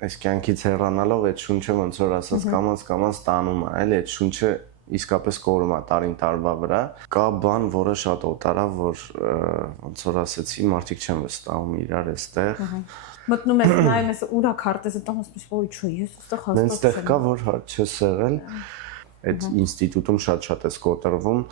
այս կյանքից հեռանալով այդ շունչը ոնց որ ասած կամած տանում է, էլի այդ շունչը իսկապես կորում է տարին տարվա վրա։ Կա բան, որը շատ օտար է, որ ոնց որ ասեցի, մարդիկ չեն վստահում իրար այստեղ։ Մտնում ես նայում ես ուրա քարտեզը տամ ասես ոյ չէ, ես այստեղ հաստատ։ Այստեղ կա որ չես եղել, այդ ինստիտուտում շատ էս կոտրվում։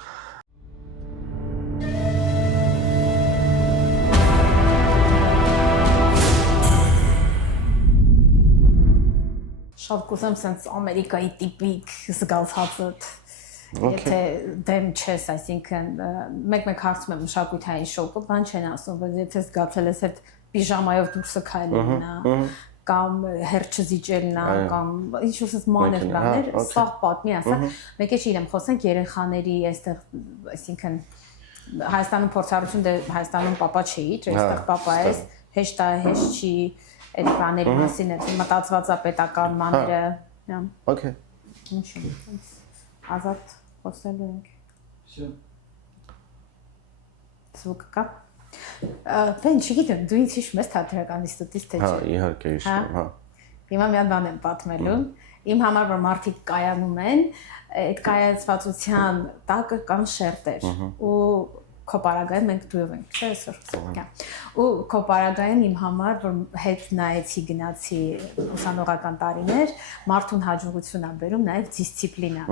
Շատ կուզեմ sense Ամերիկայի տիպիկ զգացածը եթե դեմ չես, այսինքն մեկ հարցում եմ մշակութային շոկը, բան չեն ասում, բայց եթե զգացել ես այդ պիժամայով դուրսը քայլելն է, կամ հերթը զիջելն է, կամ ինչ-որ sense մանր բաներ, սա պատմի ասա, մեկ է իրեմ խոսենք երեխաների այստեղ, այսինքն Հայաստանում փորձառություն դե Հայաստանում պապա չի, այստեղ պապա ես, հեշտ է, հեշտ չի այդ բաների մասին է մտածված է պետական մաները, Okay. Ինչու՞։ Ազատ խոսելու ենք։ Всё. Звук կա։ Բեն չգիտեմ, դու ինձ հիշում ես թատերական ինստիտուտից թե չէ։ Հա, իհարկե հիշում, հա։ Հիմա մի հատ բան եմ պատմելու։ Իմ համար որ մարդիկ կայանում են, այդ կայացվածության տակը կան շերտեր ու քո պարագայում մենք դույով ենք, չէ՞ այսօր։ Ու քո պարագայում իմ համար որ հետ նայեցի գնացի ուսանողական տարիներ, մարդուն հաջողություն ա բերում նաև դիսցիպլինա։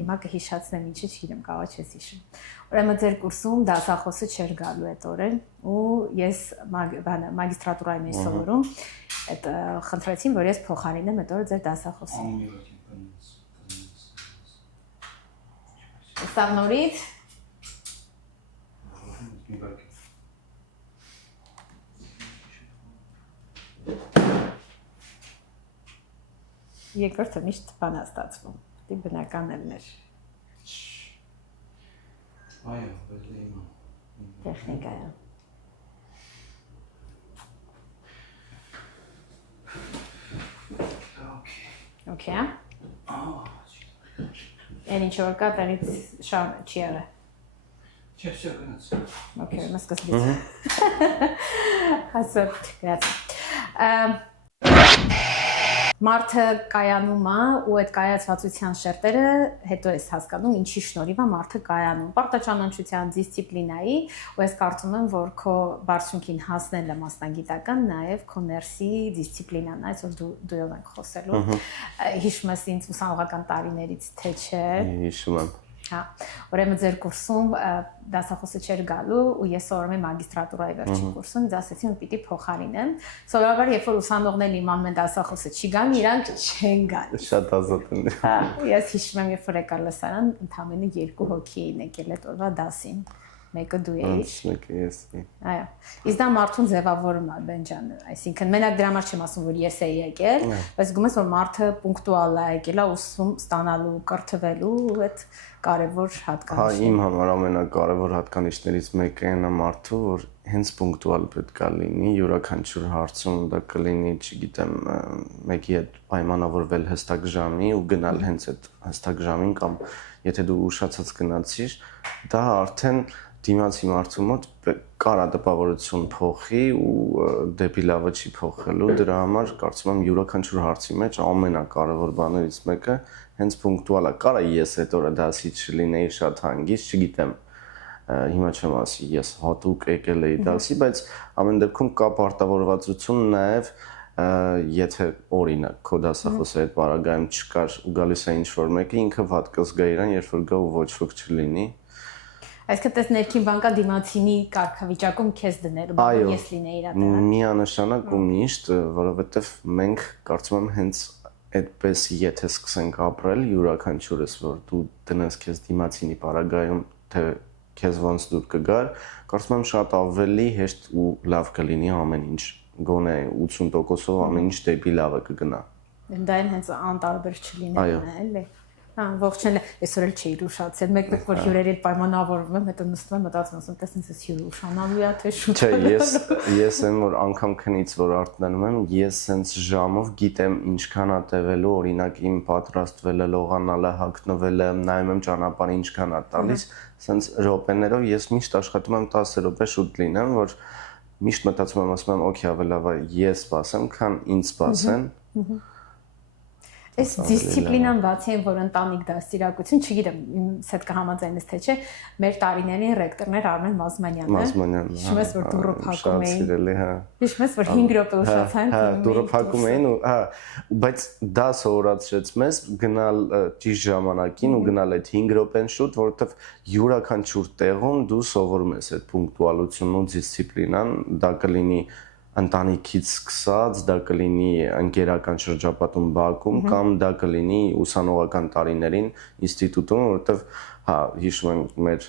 Հիմա կհիշացնեմ ինչի չգիտեմ, կարող չես հիշում։ Ուրեմն ձեր կուրսում դասախոսը չէր գալու այդ օրեն ու ես մագիստրատուրայում էի սովորում, այդ խնդրեցին որ ես փոխարինեմ այդ օրը ձեր դասախոսին։ Սա նորից Երկրորդը միշտ բան է ստացվում, դի բնական էր։ Այո, բայց իմ Տեխնիկա է։ Okay։ Են ինչ որ կա տեղից շան չի եղել։ Չէ, всё, գնաց։ Okay, մաս սկսվեց։ Հասա, գրացի։ Մարդը կայանում է ու այդ կայացվածության շերտերը հետո ես հասկանում ինչի շնորհիվ է մարդը կայանում։ Պարտաճանաչության դիսցիպլինայի ու ես կարծում եմ որ քո բարձունքին հասնելը մասնագիտական նաև քո ներսի դիսցիպլինան է, այսօր դույով ենք խոսելու։ Հիշում ես ինձ ուսանողական տարիներից թե չէ։ Հիշում եմ։ Հա, ուրեմն ձեր կուրսում դասախոսը չէր գալու ու ես սովորում եմ մագիստրատուրայի վերջին կուրսում, ինձ ասեցին որ պիտի փոխարինեմ։ Սովորաբար երբ որ ուսանողներն իմանում են դասախոսը չի գան, իրանք չեն գալ։ Շատ ազատ են։ Հա, ես հիշում եմ երբ որ եկար լսարան, ընդամենը 2 հոգի էին եկել այդ օրվա դասին։ Մեկը դու էիր։ Մեկը ես։ Այո։ Իսկ դա մարդուն ձևավորում է Բենջան, այսինքն մենակ դրա համար չեմ ասում որ ես էի եկել, բայց գումես որ մարդը պունկտուալ է եկել, ուսում ստանալու, կրթվելու այդ կարևոր հատկանիշը։ Հա, իմ համար ամենակարևոր հատկանիշներից մեկը այն է մարդու, որ հենց պունկտուալ պետք է լինի, յուրաքանչյուր հարցում դա կլինի, չգիտեմ, մեկի հետ պայմանավորվել հստակ ժամի ու գնալ հենց այդ հստակ ժամին կամ եթե դու ուշացած գնացիր, դա արդեն դիմացի մարդու մոտ կարա տպավորություն փոխի ու դեպի լավը չի փոխելու, դրա համար կարծում եմ յուրաքանչյուր հարցի մեջ ամենակարևոր բաներից մեկը հենց պունկտուալ է, կարա ես այդ օրը դասի չլինեի շատ հանգիստ, չգիտեմ, հիմա չեմ ասի, ես հատուկ եկել էի դասի, բայց ամեն դեպքում կա պարտավորվածություն նաև եթե օրինակ քո դասախոսը այդ պարագայում չկար ու գալիս է ինչ-որ մեկը, ինքը վատ կզգա իրան, երբ որ գա ու ոչ ոք չլինի։ Այսինքն դες ներքին բանկա դիմացինի կարգավիճակում քեզ դնելու, բայց ես լինեի իր դերը։ Միանշանակ ու միշտ, որովհետև մենք կարծում եմ հենց այդպես եթե սկսենք ապրել յուրաքանչյուրս, որ դու դնես քեզ դիմացինի պարագայում, թե քեզ ոնց դուր կգար, կարծում եմ շատ ավելի հեշտ ու լավ կլինի ամեն ինչ, գոնե 80%-ով ամեն ինչ դեպի լավը կգնա։ Դա այն հենց անտարբեր չլինելն է, էլի։ Հա, ողջույն, այսօր էլ չի ուշացել, մեկ-մեկ որ հյուրերի պայմանավորվում եմ, հետո նստում եմ, մտածում եմ, տեսնես ես հյուրը ուշանալու է, թե շուտ։ Չէ, ես եմ որ անգամ քնից որ արթնանում եմ, ես սենց ժամով գիտեմ ինչքան է տևելու, օրինակ իմ պատրաստվելը, լողանալը, հագնվելը, նայում եմ ճանապարհը ինչքան է տալիս, սենց րոպեներով ես միշտ աշխատում եմ 10 րոպե շուտ լինեմ, որ միշտ մտածում եմ, ասում եմ, օքեյ, ավելի լավ է ես սպասեմ, քան ինձ սպասեն, Այս դիսցիպլինան բացի այն որ ընտանիք դաստիարակություն, չգիտեմ, ինձ հետ կհամաձայնես թե չէ, մեր տարիներին ռեկտորներ Արմեն Մազմանյանն։ Հիշում ես որ դուրը փակում էին։ Հիշում ես որ 5 րոպե ուշացան։ Հա, դուրը փակում էին ու հա, բայց դա սովորացրեց մեզ գնալ ճիշտ ժամանակին ու գնալ այդ 5 րոպեն շուտ, որովհետև յուրաքանչյուր տեղում դու սովորում ես այդ պունկտուալությունն ու դիսցիպլինան, դա կլինի ընտանիքից սկսած, դա կլինի ընկերական շրջապատում Բաքում կամ դա կլինի ուսանողական տարիներին ինստիտուտում, որովհետև հա հիշում եմ մեր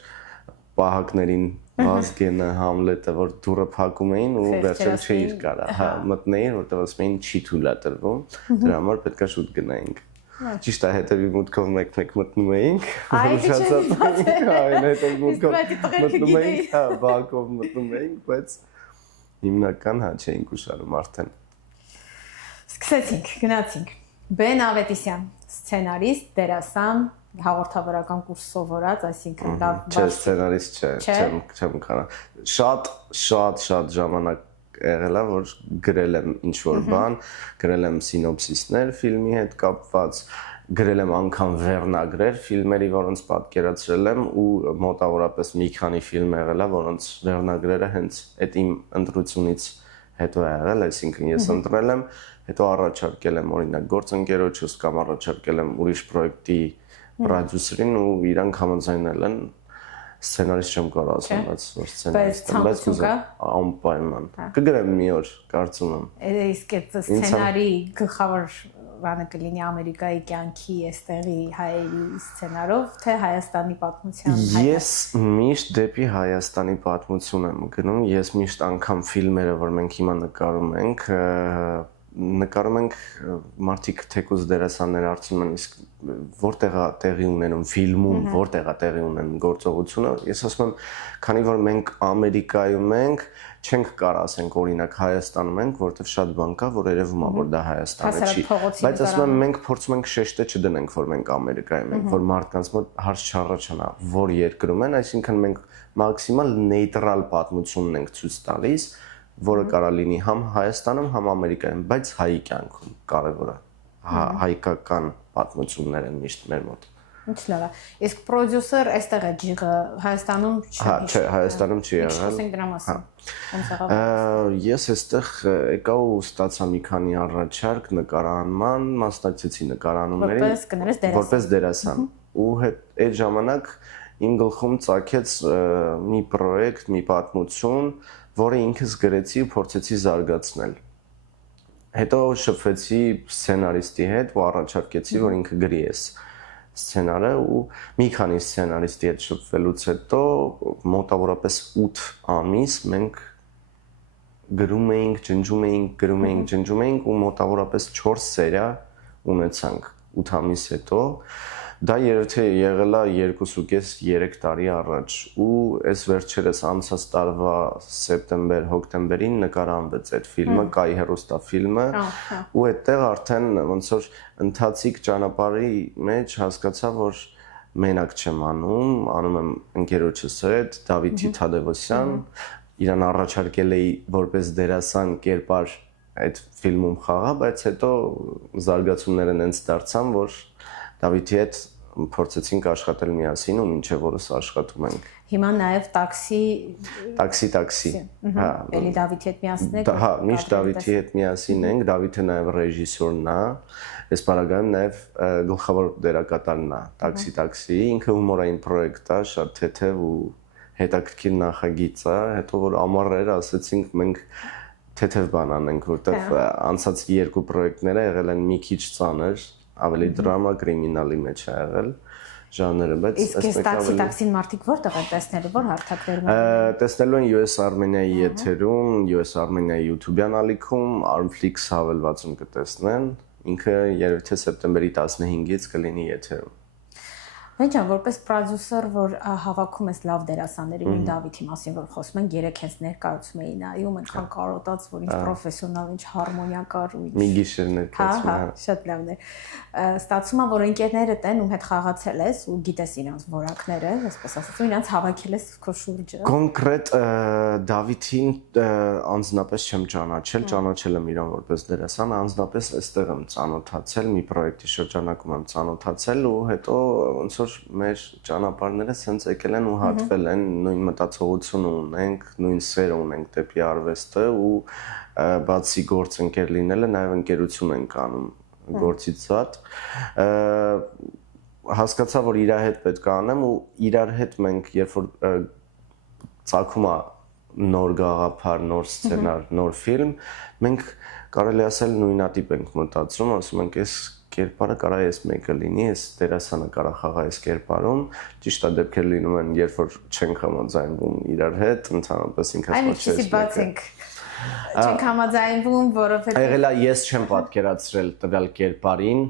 պահակներին Վազգենը, Համլետը, որ դուրը փակում էին ու վերջում չէիր կարա, հա մտնեին, որովհետև ասում էին չի թույլատրվում, դրա համար պետք է շուտ գնայինք։ Ճիշտ է, հետևի մուտքով մեկ-մեկ մտնում էինք, մտնում էինք, հա Բաքով մտնում էինք, բայց հիմնական հա չէինք ուշանում արդեն։ Սկսեցինք, գնացինք։ Բեն Ավետիսյան, սցենարիստ, դերասան, հաղորդավարական կուրս սովորած, այսինքն լավ Չէ, սցենարիստ չէ, չեմ կարա։ Շատ ժամանակ եղել է, որ գրել եմ ինչ-որ բան, գրել եմ սինոպսիսներ ֆիլմի հետ կապված, գրել եմ անգամ վերնագրեր ֆիլմերի, որոնց պատկերացրել եմ ու մոտավորապես մի քանի ֆիլմ եղել է, որոնց վերնագրերը հենց այդ իմ ընտրությունից հետո է եղել, այսինքն ես ընտրել եմ, հետո առաջարկել եմ օրինակ գործընկերոջս կամ առաջարկել եմ ուրիշ պրոյեկտի պրոդյուսերին ու իրանք համաձայնել են սցենարիստ չեմ կարող ասեմ, բայց որ սցենարիստ եմ, բայց կուզեմ անպայման։ Կգրեմ մի օր, կարծում եմ։ Իսկ այդ սցենարի գլխավոր բանը կլինի Ամերիկայի կյանքի այստեղի հայերի սցենարով, թե Հայաստանի պատմության։ Ես միշտ դեպի Հայաստանի պատմություն եմ գնում, ես միշտ անգամ ֆիլմերը, որ մենք հիմա նկարում ենք մարդիկ թեկուզ դերասաններ հարցնում են, իսկ որտեղ է տեղի ունենում ֆիլմում, որտեղ է տեղի ունենում գործողությունը, ես ասում եմ, քանի որ մենք Ամերիկայում ենք, չենք կարող ասենք օրինակ Հայաստանում ենք, որտեղ շատ բան կա, որ երևում է, որ դա Հայաստանը չի, բայց ասում եմ մենք փորձում ենք շեշտը չդնենք, որ մենք Ամերիկայում ենք, որ մարդկանց մոտ հարց չառաջանա, որ երկրում են, այսինքն մենք մաքսիմալ նեյտրալ պատմությունն ենք ցույց տալիս, որը կարա լինի համ Հայաստանում, համ Ամերիկայում, բայց հայի կյանքում կարևորը հայկական պատմություններ են միշտ մեր մոտ։ Ինչ լավ է։ Իսկ պրոդյուսեր այստեղ է ջիղը Հայաստանում չի։ Հա, չէ, Հայաստանում չի եղել։ Խոսենք դրա մասին։ Ես այստեղ եկա ու ստացա մի քանի առաջարկ նկարահանման, մասնակցեցի նկարահանումներին որպես դերասան։ Ու այդ ժամանակ իմ գլխում ծագեց մի պրոյեկտ, մի պատմություն, որը ինքս գրեցի ու փորձեցի զարգացնել։ Հետո շփվեցի սցենարիստի հետ ու առաջարկեցի, որ ինքը գրի այս սցենարը ու մի քանի սցենարիստի հետ շփվելուց հետո մոտավորապես 8 ամիս մենք գրում էինք, ջնջում էինք ու մոտավորապես 4 սերիա ունեցանք 8 ամիս հետո։ Դա երբեք եղել է 2.5-3 տարի առաջ ու այս վերջերս անցած տարվա սեպտեմբեր-հոկտեմբերին նկարահանվեց այդ ֆիլմը, Կայի հեռուստաֆիլմը ու այդտեղ արդեն ոնց որ ընթացիկ ճանապարհի մեջ հասկացա, որ մենակ չեմ անում եմ ընկերոջս հետ, Դավիթ Թադևոսյան, իրան առաջարկել էի որպես դերասան կերպար այդ ֆիլմում խաղա, բայց հետո զարգացումները նենց դարձան, որ Դավիթի հետ փորձեցինք աշխատել միասին ու մինչև օրս աշխատում ենք։ Հիմա նաև տաքսի, հա, էլի Դավիթի հետ միասին եք։ Հա, միշտ Դավիթի հետ միասին ենք, Դավիթը նաև ռեժիսորն է, այս պարագայում նաև գլխավոր դերակատարն է տաքսի, ինքը հումորային պրոյեկտ է, շատ թեթև ու հետաքրքիր նախագիծ է, հետո որ ամառեր ասեցինք մենք թեթև բան անենք, որտեղ անցած 2 պրոյեկտները եղել են մի քիչ ծանր, ավելի դրամա կրիմինալի մեջ է եղել ժանրը, բայց իսկ տաքսին մարդիկ որտեղ են տեսնելու, որ հարթակներում են տեսնելու են US Armenia-ի եթերում, US Armenia-ի YouTube-յան ալիքում, Armflix հավելվածում կտեսնեն, ինքը երևի թե սեպտեմբերի 15-ից կլինի եթերում։ Վենջան, որպես պրոդյուսեր, որ հավաքում ես լավ դերասանների ու Դավիթի մասին, որ խոսում են, երեք հենց ներկայացում էի նայում, այնքան կարոտած, որ ինչ պրոֆեսիոնալ, ինչ հարմոնիա կար ու ինչ։ Մի գիշեր ներկայացում։ Հա, շատ լավն է։ Ստացվում է, որ ընկերներդ են, ում հետ խաղացել ես ու գիտես իրանց որակները, այսպես ասած, ու իրանց հավաքել ես քո շուրջը։ Կոնկրետ Դավիթին անձնապես չեմ ճանաչել եմ իրան որպես դերասան, անձնապես այստեղ եմ ծանոթացել, մի պրոյեկտի շրջանակում եմ ծանոթացել ու հետո ոնց որ մեր ճանապարհները սենց եկել են ու հատվել են, նույն մտածողությունը ունենք, նույն սերը ունենք դեպի արվեստը ու բացի գործընկեր լինելը նաև ընկերություն ենք անում գործից զատ հասկացա որ իր հետ պետք է անեմ ու իրար հետ մենք երբ որ ծագում է նոր գաղափար, նոր սցենար, նոր ֆիլմ, մենք կարելի ասել նույնատիպ ենք մտածում, ասում ենք այս կերպարը կարա այս մեկը լինի, այս դերասանը կարա խաղա այս կերպարում, ճիշտ է դեպքեր լինում են, երբ որ չենք համաձայնվում իրար հետ, ընդհանրապես ինքս Այլիքսի բաց ենք չենք համաձայնվում, որովհետև եղել է ես չեմ պատկերացրել տվյալ կերպարին,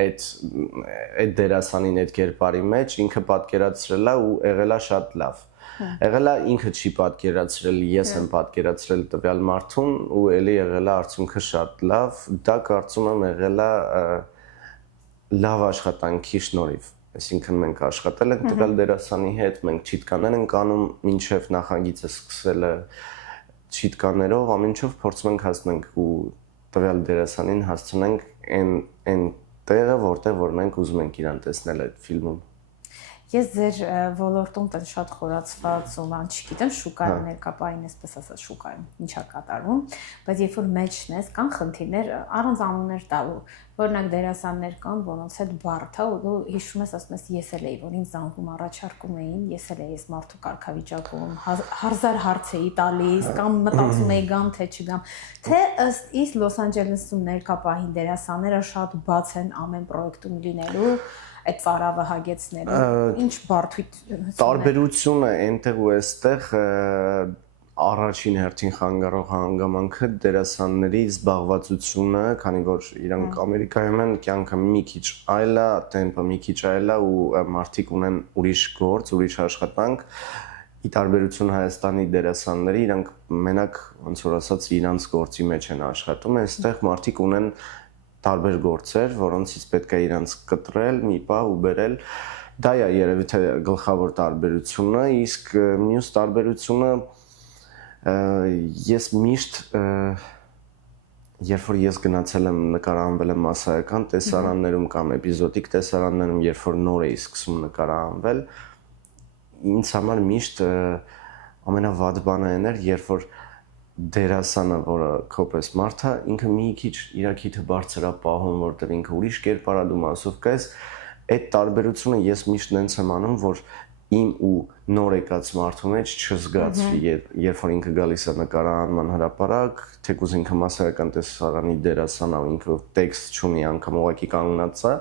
այդ դերասանին այդ կերպարի մեջ ինքը պատկերացրել է ու եղել է շատ լավ։ Եղել է ինքը չի պատկերացրել, ես եմ պատկերացրել տվյալ մարդուն ու էլի եղել է արդյունքը շատ լավ, դա կարծում եմ եղել է լավ աշխատանքի շնորհիվ։ Այսինքն մենք աշխատել ենք տվյալ դերասանի հետ, մենք չիտկաներ ենք անում մինչև նախագիծը սկսելը չիտկաներով, ամենչով փորձում ենք հասնենք ու տվյալ դերասանին հասցնենք այն տեղը, որտեղ որ մենք ուզում ենք իրան տեսնել այդ ֆիլմում։ Ես ձեր ոլորտում տեն շատ խորացված ու ման չգիտեմ շուկայում ներկապային այսպես ասած շուկայում ինչա կատարվում, բայց երբ որ մեջն ես կան խնդիրներ առանց անուններ տալու, օրինակ դերասաններ կան, որոնց հետ բարդ է ու դու հիշում ես ասում ես ես էլ էի, որ ինձ զանգում առաջարկում էին, ես էլ էի այս մարդու կարգավիճակում, հազար հարց էի տալիս, կամ մտածում էի գամ թե չգամ, թե ըստ իս Լոս Անջելեսում ներկապային դերասանները շատ բաց են ամեն պրոյեկտում լինելու այդ ծարավը հագեցնելու ինչ բարդույթ տարբերությունը այնտեղ ու այստեղ առաջին հերթին խանգարող հանգամանքը դերասանների զբաղվածությունը, քանի որ իրանք Ամերիկայում են, կյանքը մի քիչ այլ է, տեմպը մի քիչ այլ է ու մարդիկ ունեն ուրիշ գործ, ուրիշ աշխատանք, ի տարբերություն Հայաստանի դերասանների, իրանք մենակ ոնց որ ասած իրանց գործի մեջ են աշխատում, այստեղ մարդիկ ունեն տարբեր գործեր, որոնցից պետք է իրանց կտրել, մի պահ ու բերել։ Դա է երևի թե գլխավոր տարբերությունը, իսկ մյուս տարբերությունը ես միշտ երբ որ ես գնացել եմ նկարահանվել եմ մասսայական տեսարաններում կամ էպիզոդիկ տեսարաններում, երբ որ նոր էի սկսում նկարահանվել, ինձ համար միշտ ամենավատ բանը այն էր, երբ որ դերասանը, որը քոպես մարդ է, ինքը մի քիչ իր քիթը բարձր է պահում, որտեղ ինքը ուրիշ կերպար է դու մասով կես, այդ տարբերությունը ես միշտ նենց եմ անում, որ իմ ու նոր եկած մարդու մեջ չզգացվի, երբ որ ինքը գալիս է նկարահանման հրապարակ, թեկուզ ինքը մասսայական տեսարանի դերասան է, ինքը տեքստ չունի, անգամ ուղղակի կանգնած է,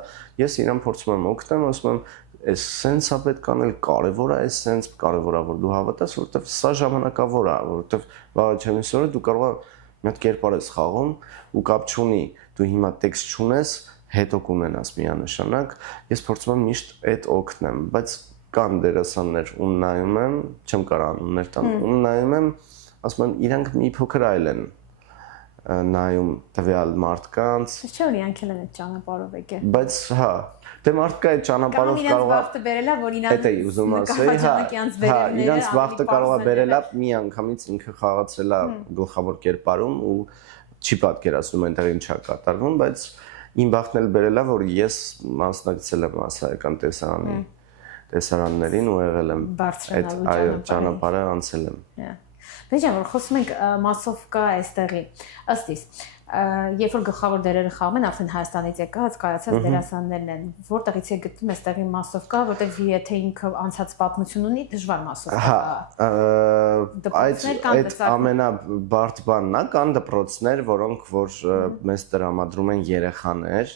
ես իրան փորձում եմ օգնեմ, ասում եմ այս սենսա պետք անել կարևոր է, այս սենս կարևոր է որ դու հավատաս, որովհետև սա ժամանակավոր է, որովհետև վաղաչեմիսորը դու կարող ես մի հատ կերպար ես խաղում ու կապ չունի, դու հիմա տեքստ չունես, հետո կունենաս միանշանակ, ես փորձում եմ միշտ այդ օգնեմ, բայց կան դերասաններ, ում նայում եմ, չեմ կարող անուններ տալ, ում նայում եմ, ասում եմ իրանք մի փոքր այլ են նայում տվյալ մարդկանց։ Չէ՞ որ իրանք էլ են այդ ճանապարհով եկել։ Բայց հա, դե մարդկա այդ ճանապարհով կարող է վախտը բերելա, որ իրանք Էդ էի ուզում ասել, հա, իրանց վախտը կարող է բերելա մի անգամից ինքը խաղացել է գլխավոր կերպարում ու չի պատկերացնում այնտեղ ինչ է կատարվում, բայց իմ վախտն էլ բերելա, որ ես մասնակցել եմ մասսայական տեսարաններին ու եղել եմ այդ ճանապարհը անցել եմ։ Վեճան, որ խոսում ենք մասովկա այստեղի, ըստ իս, երբ որ գլխավոր դերերը խաղում են, արդեն Հայաստանից եկած կայացած դերասաններն են, որտեղից է գտնում այստեղի մասովկա, որտեղ եթե ինքը անցած պատմություն ունի, դժվար մասովկա։ Այդ ամենաբարդ բանն է, կան դպրոցներ, որոնք որ մեզ տրամադրում են երեխաներ,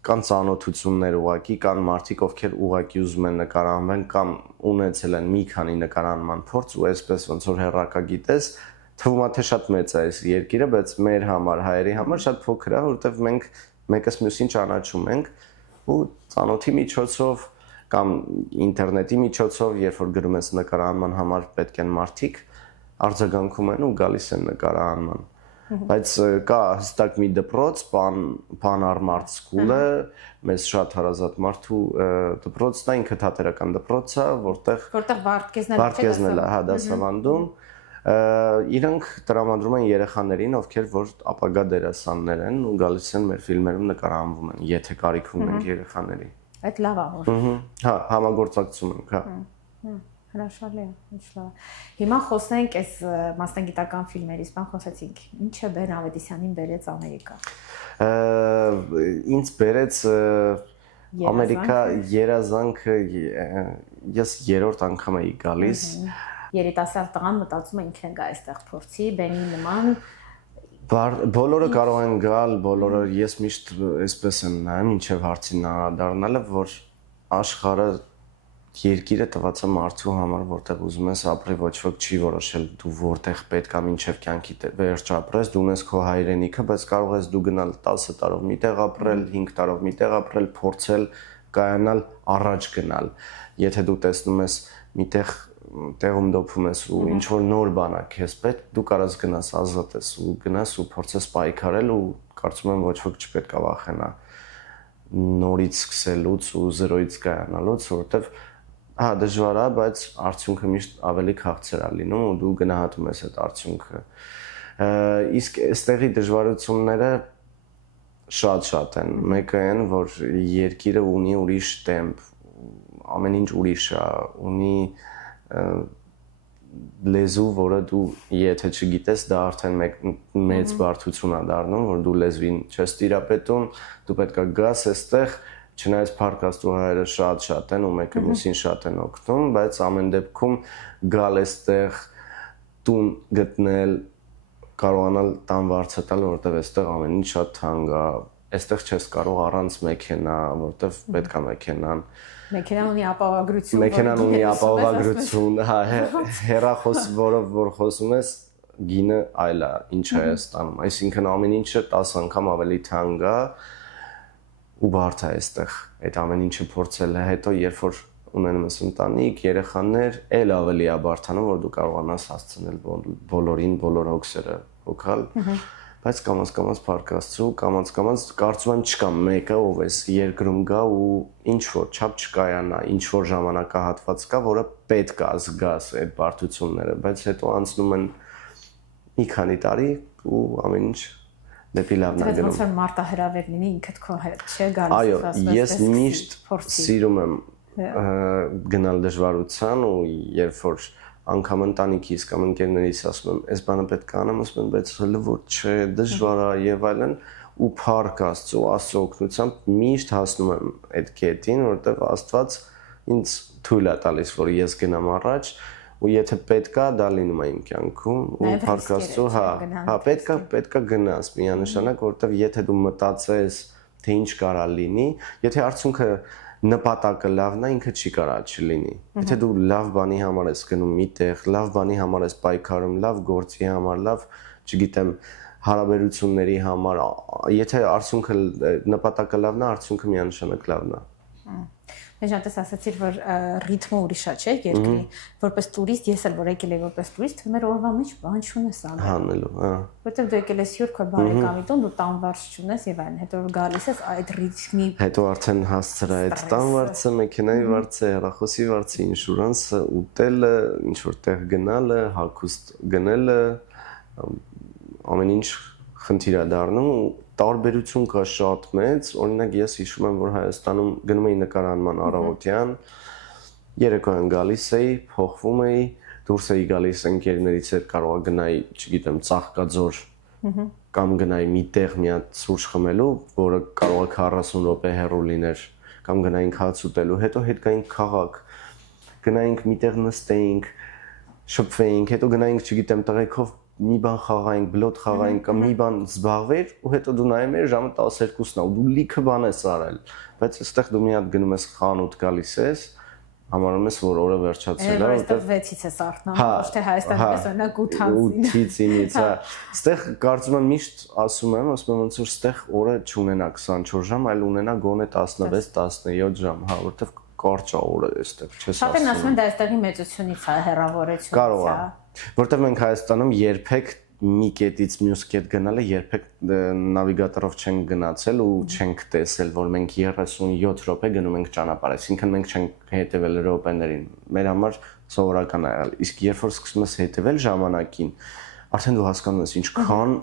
կան ծանոթություններ ուղակի, կան մարդիկ, ովքեր ուղակի ուզում են նկարահանվել կամ ունեցել են մի քանի նկարահանման փորձ ու այսպես ոնց որ հեռակագիտես, թվում է թե շատ մեծ է այս երկիրը, բայց մեր համար, հայերի համար շատ փոքր է, որովհետև մենք մեկս մյուսին ճանաչում ենք ու ծանոթի միջոցով կամ ինտերնետի միջոցով, երբ որ գրում ես նկարահանման համար պետք են մարդիկ, արձագանքում են ու գալիս են նկարահանման։ Բայց կա հստակ մի դպրոց, Pan Armart School-ը, մեզ շատ հարազատ մարդու դպրոցն է, ինքը թատերական դպրոց է, որտեղ Վարդգեզն էլ է դասավանդում։ Իրանք տրամադրում են երեխաներին, ովքեր որ ապագա դերասաններ են ու գալիս են մեր ֆիլմերում նկարահանվում են, եթե կարիք ունենք երեխաների։ Այդ լավ է։ Հա, համագործակցում ենք, հա։ Հրաշալի է, ինչ լավ է։ Հիմա խոսենք այս մասնագիտական ֆիլմերից, բան խոսեցինք։ Ինչը Բեն Ավետիսյանին բերեց Ամերիկա։ Ինձ բերեց Ամերիկա երազանքը, ես երրորդ անգամ էի գալիս։ Երիտասարդ տղան մտածում է ինքն գա այստեղ փորձի, Բենի նման։ Բոլորը կարող են գալ, բոլորը ես միշտ այսպես եմ նայում, ինչև հարցին անդառնալը, որ աշխարհը երկիրը տված է մարդու համար, որտեղ ուզում ես ապրի, ոչ ոք չի որոշել դու որտեղ պետք է մինչև կյանքի վերջ ապրես, դու ունես քո հայրենիքը, բայց կարող ես դու գնալ 10 տարով մի տեղ ապրել, 5 տարով մի տեղ ապրել, փորձել, կայանալ, առաջ գնալ։ Եթե դու տեսնում ես մի տեղում դոփում ես ու ինչ որ նոր բան է քեզ պետք, դու կարաս գնաս ազատես ու գնաս ու փորձես պայքարել ու կարծում եմ ոչ ոք չպետք է վախենա նորից սկսելուց ու զրոյից կայանալուց, որովհետև հա դժվար է, բայց արդյունքը միշտ ավելի քաղցր է լինում ու դու գնահատում ես այդ արդյունքը։ Իսկ այստեղի դժվարությունները շատ են։ Մեկը այն, որ երկիրը ունի ուրիշ տեմպ, ամեն ինչ ուրիշ է, ունի լեզու, որը դու եթե չգիտես, դա արդեն մեծ բարդություն է դառնում, որ դու լեզվին չես տիրապետում, դու պետք է գաս այստեղ, չնայած Փառք Աստծո հայերը շատ են ու մեկը մյուսին շատ են օգնում, բայց ամեն դեպքում գալ այստեղ տուն գտնել, կարողանալ տան վարձը տալ, որովհետև այստեղ ամեն ինչ շատ թանկ է, այստեղ չես կարող առանց մեքենա, որովհետև պետք է մեքենան։ Մեքենան ունի ապահովագրություն, Մեքենան ունի ապահովագրություն, հա, հեռախոս, որով որ խոսում ես, գինը այլ է, ինչ է ստանում, այսինքն ամեն ինչը 10 անգամ ավելի թանկ է ու բարդ է այստեղ այդ ամեն ինչը փորձել է, հետո երբ որ ունենում ես ընտանիք, երեխաներ, էլ ավելի է բարդանում, որ դու կարողանաս հասցնել բոլորին, բոլոր հոգսերը հոգալ, բայց կամաց Փառք Աստծո, կամաց կարծում եմ չկա մեկը, ով էս երկրում գա ու ինչ որ չափ չկայանա, ինչ որ ժամանակահատված կա, որը պետք է զգաս այդ բարդությունները, բայց հետո անցնում են մի քանի տարի ու ամեն ինչ դեպի լավն է գնում։ Ոնց որ մարտահրավեր լինի ինքդ քո հետ չէ գալիս։ Այո, ես միշտ սիրում եմ գնալ դժվարության ու երբ որ անգամ ընտանիքիս կամ ընկերներիս ասում եմ, այս բանը պետք է անեմ, ասում եմ, բայց հլվոտ չէ, դժվար է եւ այլն, ու Փառք Աստծո, Աստծո օգնությամբ միշտ հասնում եմ այդ կետին, որովհետեւ Աստված ինձ թույլ է տալիս, որ ես գնամ առաջ, ու եթե պետք է, դա լինում է իմ կյանքում, ու Փառք Աստծո, հա, պետք է գնաս միանշանակ, որովհետեւ եթե դու մտածես, թե ինչ կարա լինի, եթե արդյունքը նպատակը լավն է, ինքը չի կարա չլինի։ Եթե դու լավ բանի համար ես գնում միտեղ, լավ բանի համար ես պայքարում, լավ գործի համար, լավ, չգիտեմ, հարաբերությունների համար, եթե արդյունքը նպատակը լավն է, արդյունքը միանշանակ լավն է։ Մեջանտես ասացիր, որ ռիթմը ուրիշ է, չէ՞, երկրի, որպես տուրիստ, ես էլ որ եկել եմ որպես տուրիստ, թվում էր օրվա մեջ բան չունես անել։ Հանելու, հա։ Որտեվ դու եկել ես հյուր քո բարեկամի տուն, դու տան վարձ չունես եւ այլն, հետո որ գալիս ես այդ ռիթմի։ Հետո արդեն հասցրա այդ տան վարձը, մեքենայի վարձը, հեռախոսի վարձը, ինշուրանսը, ուտելը, ինչ որ տեղ գնալը, հագուստ գնելը, ամեն ինչ խնդիր է դառնում ու տարբերություն կա շատ մեծ, օրինակ ես հիշում եմ, որ Հայաստանում գնում էի նկարահանման առավոտյան, երեկոյան գալիս էի, փոխվում էի, դուրս էի գալիս ընկերներից հետ կարող է գնայի, չգիտեմ, Ծաղկաձոր կամ գնայի մի տեղ մի հատ սուրճ խմելու, որը կարող է 40 րոպե հեռու լիներ, կամ գնայինք հաց ուտելու, հետո հետ գայինք քաղաք, գնայինք մի տեղ նստեինք, շփվեինք, հետո գնայինք, չգիտեմ, տղեկով մի բան խաղայինք, բլոտ խաղայինք կամ մի բան զբաղվեր ու հետո դու նայում ես ժամը 12-ն է ու դու լիքը բան ես արել, բայց այստեղ դու մի հատ գնում ես խանութ գալիս ես, համարում ես, որ օրը վերջացել է, որտեղ 6-ից է սարթնում, ոչ թե Հայաստանի պես օրինակ 8-ից, հա։ Այստեղ կարծում եմ միշտ ասում եմ, ոնց որ այստեղ օրը չունենա 24 ժամ, այլ ունենա գոնե 16-17 ժամ, հա, որտեղ կարճ է օրը այստեղ, չես ասում։ Շատերն ասում են դա այստեղի մեծությունից է, հեռավորությունից է։ Կարող է։ Որտեղ մենք Հայաստանում երբեք մի կետից մյուս կետ գնալը երբեք նավիգատորով չենք գնացել ու չենք տեսել, որ մենք 37 րոպե գնում ենք ճանապարհ, այսինքն մենք չենք հետևել րոպեներին։ Մեր համար սովորական է եղել։ Իսկ երբ որ սկսում ես հետևել ժամանակին, արդեն դու հասկանում ես ինչքան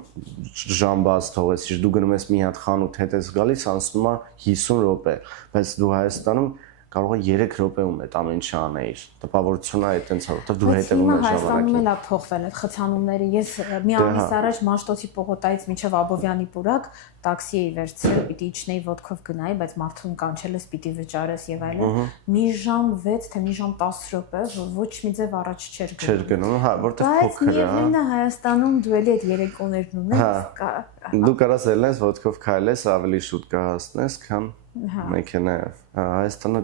ժամ բաց թողես, դու գնում ես մի հատ խանութ հետ ես գալիս, անցնում է 50 րոպե, բայց դու Հայաստանում կարող է 3 րոպեում այդ ամեն ինչը անեիր։ Տպավորությունն է այդտենց, որովհետև դու հետևում ես ժամանակին։ Հայաստանում էլ է փոխվել այդ խցանումները։ Ես մի ամիս առաջ Մաշտոցի պողոտայից մինչև Աբովյանի պուրակ տաքսի էի վերցրել, պիտի իջնեի ոտքով գնայի, բայց մարդուն կանչել ես, պիտի վճարես եւ այլն։ Մի ժամ 6, թե մի ժամ 10 րոպե, ոչ մի ձև առաջ չէր գնում։ Չէր գնում, հա, որովհետև փոքր է, հա։ Բայց միևնույն է Հայաստանում դու էլի այդ երեկոներն ունես։ Դու կարաս ելնես ոտքով քայլես, ավելի շուտ կհասնես, քան մեքենայով։ Հայաստանը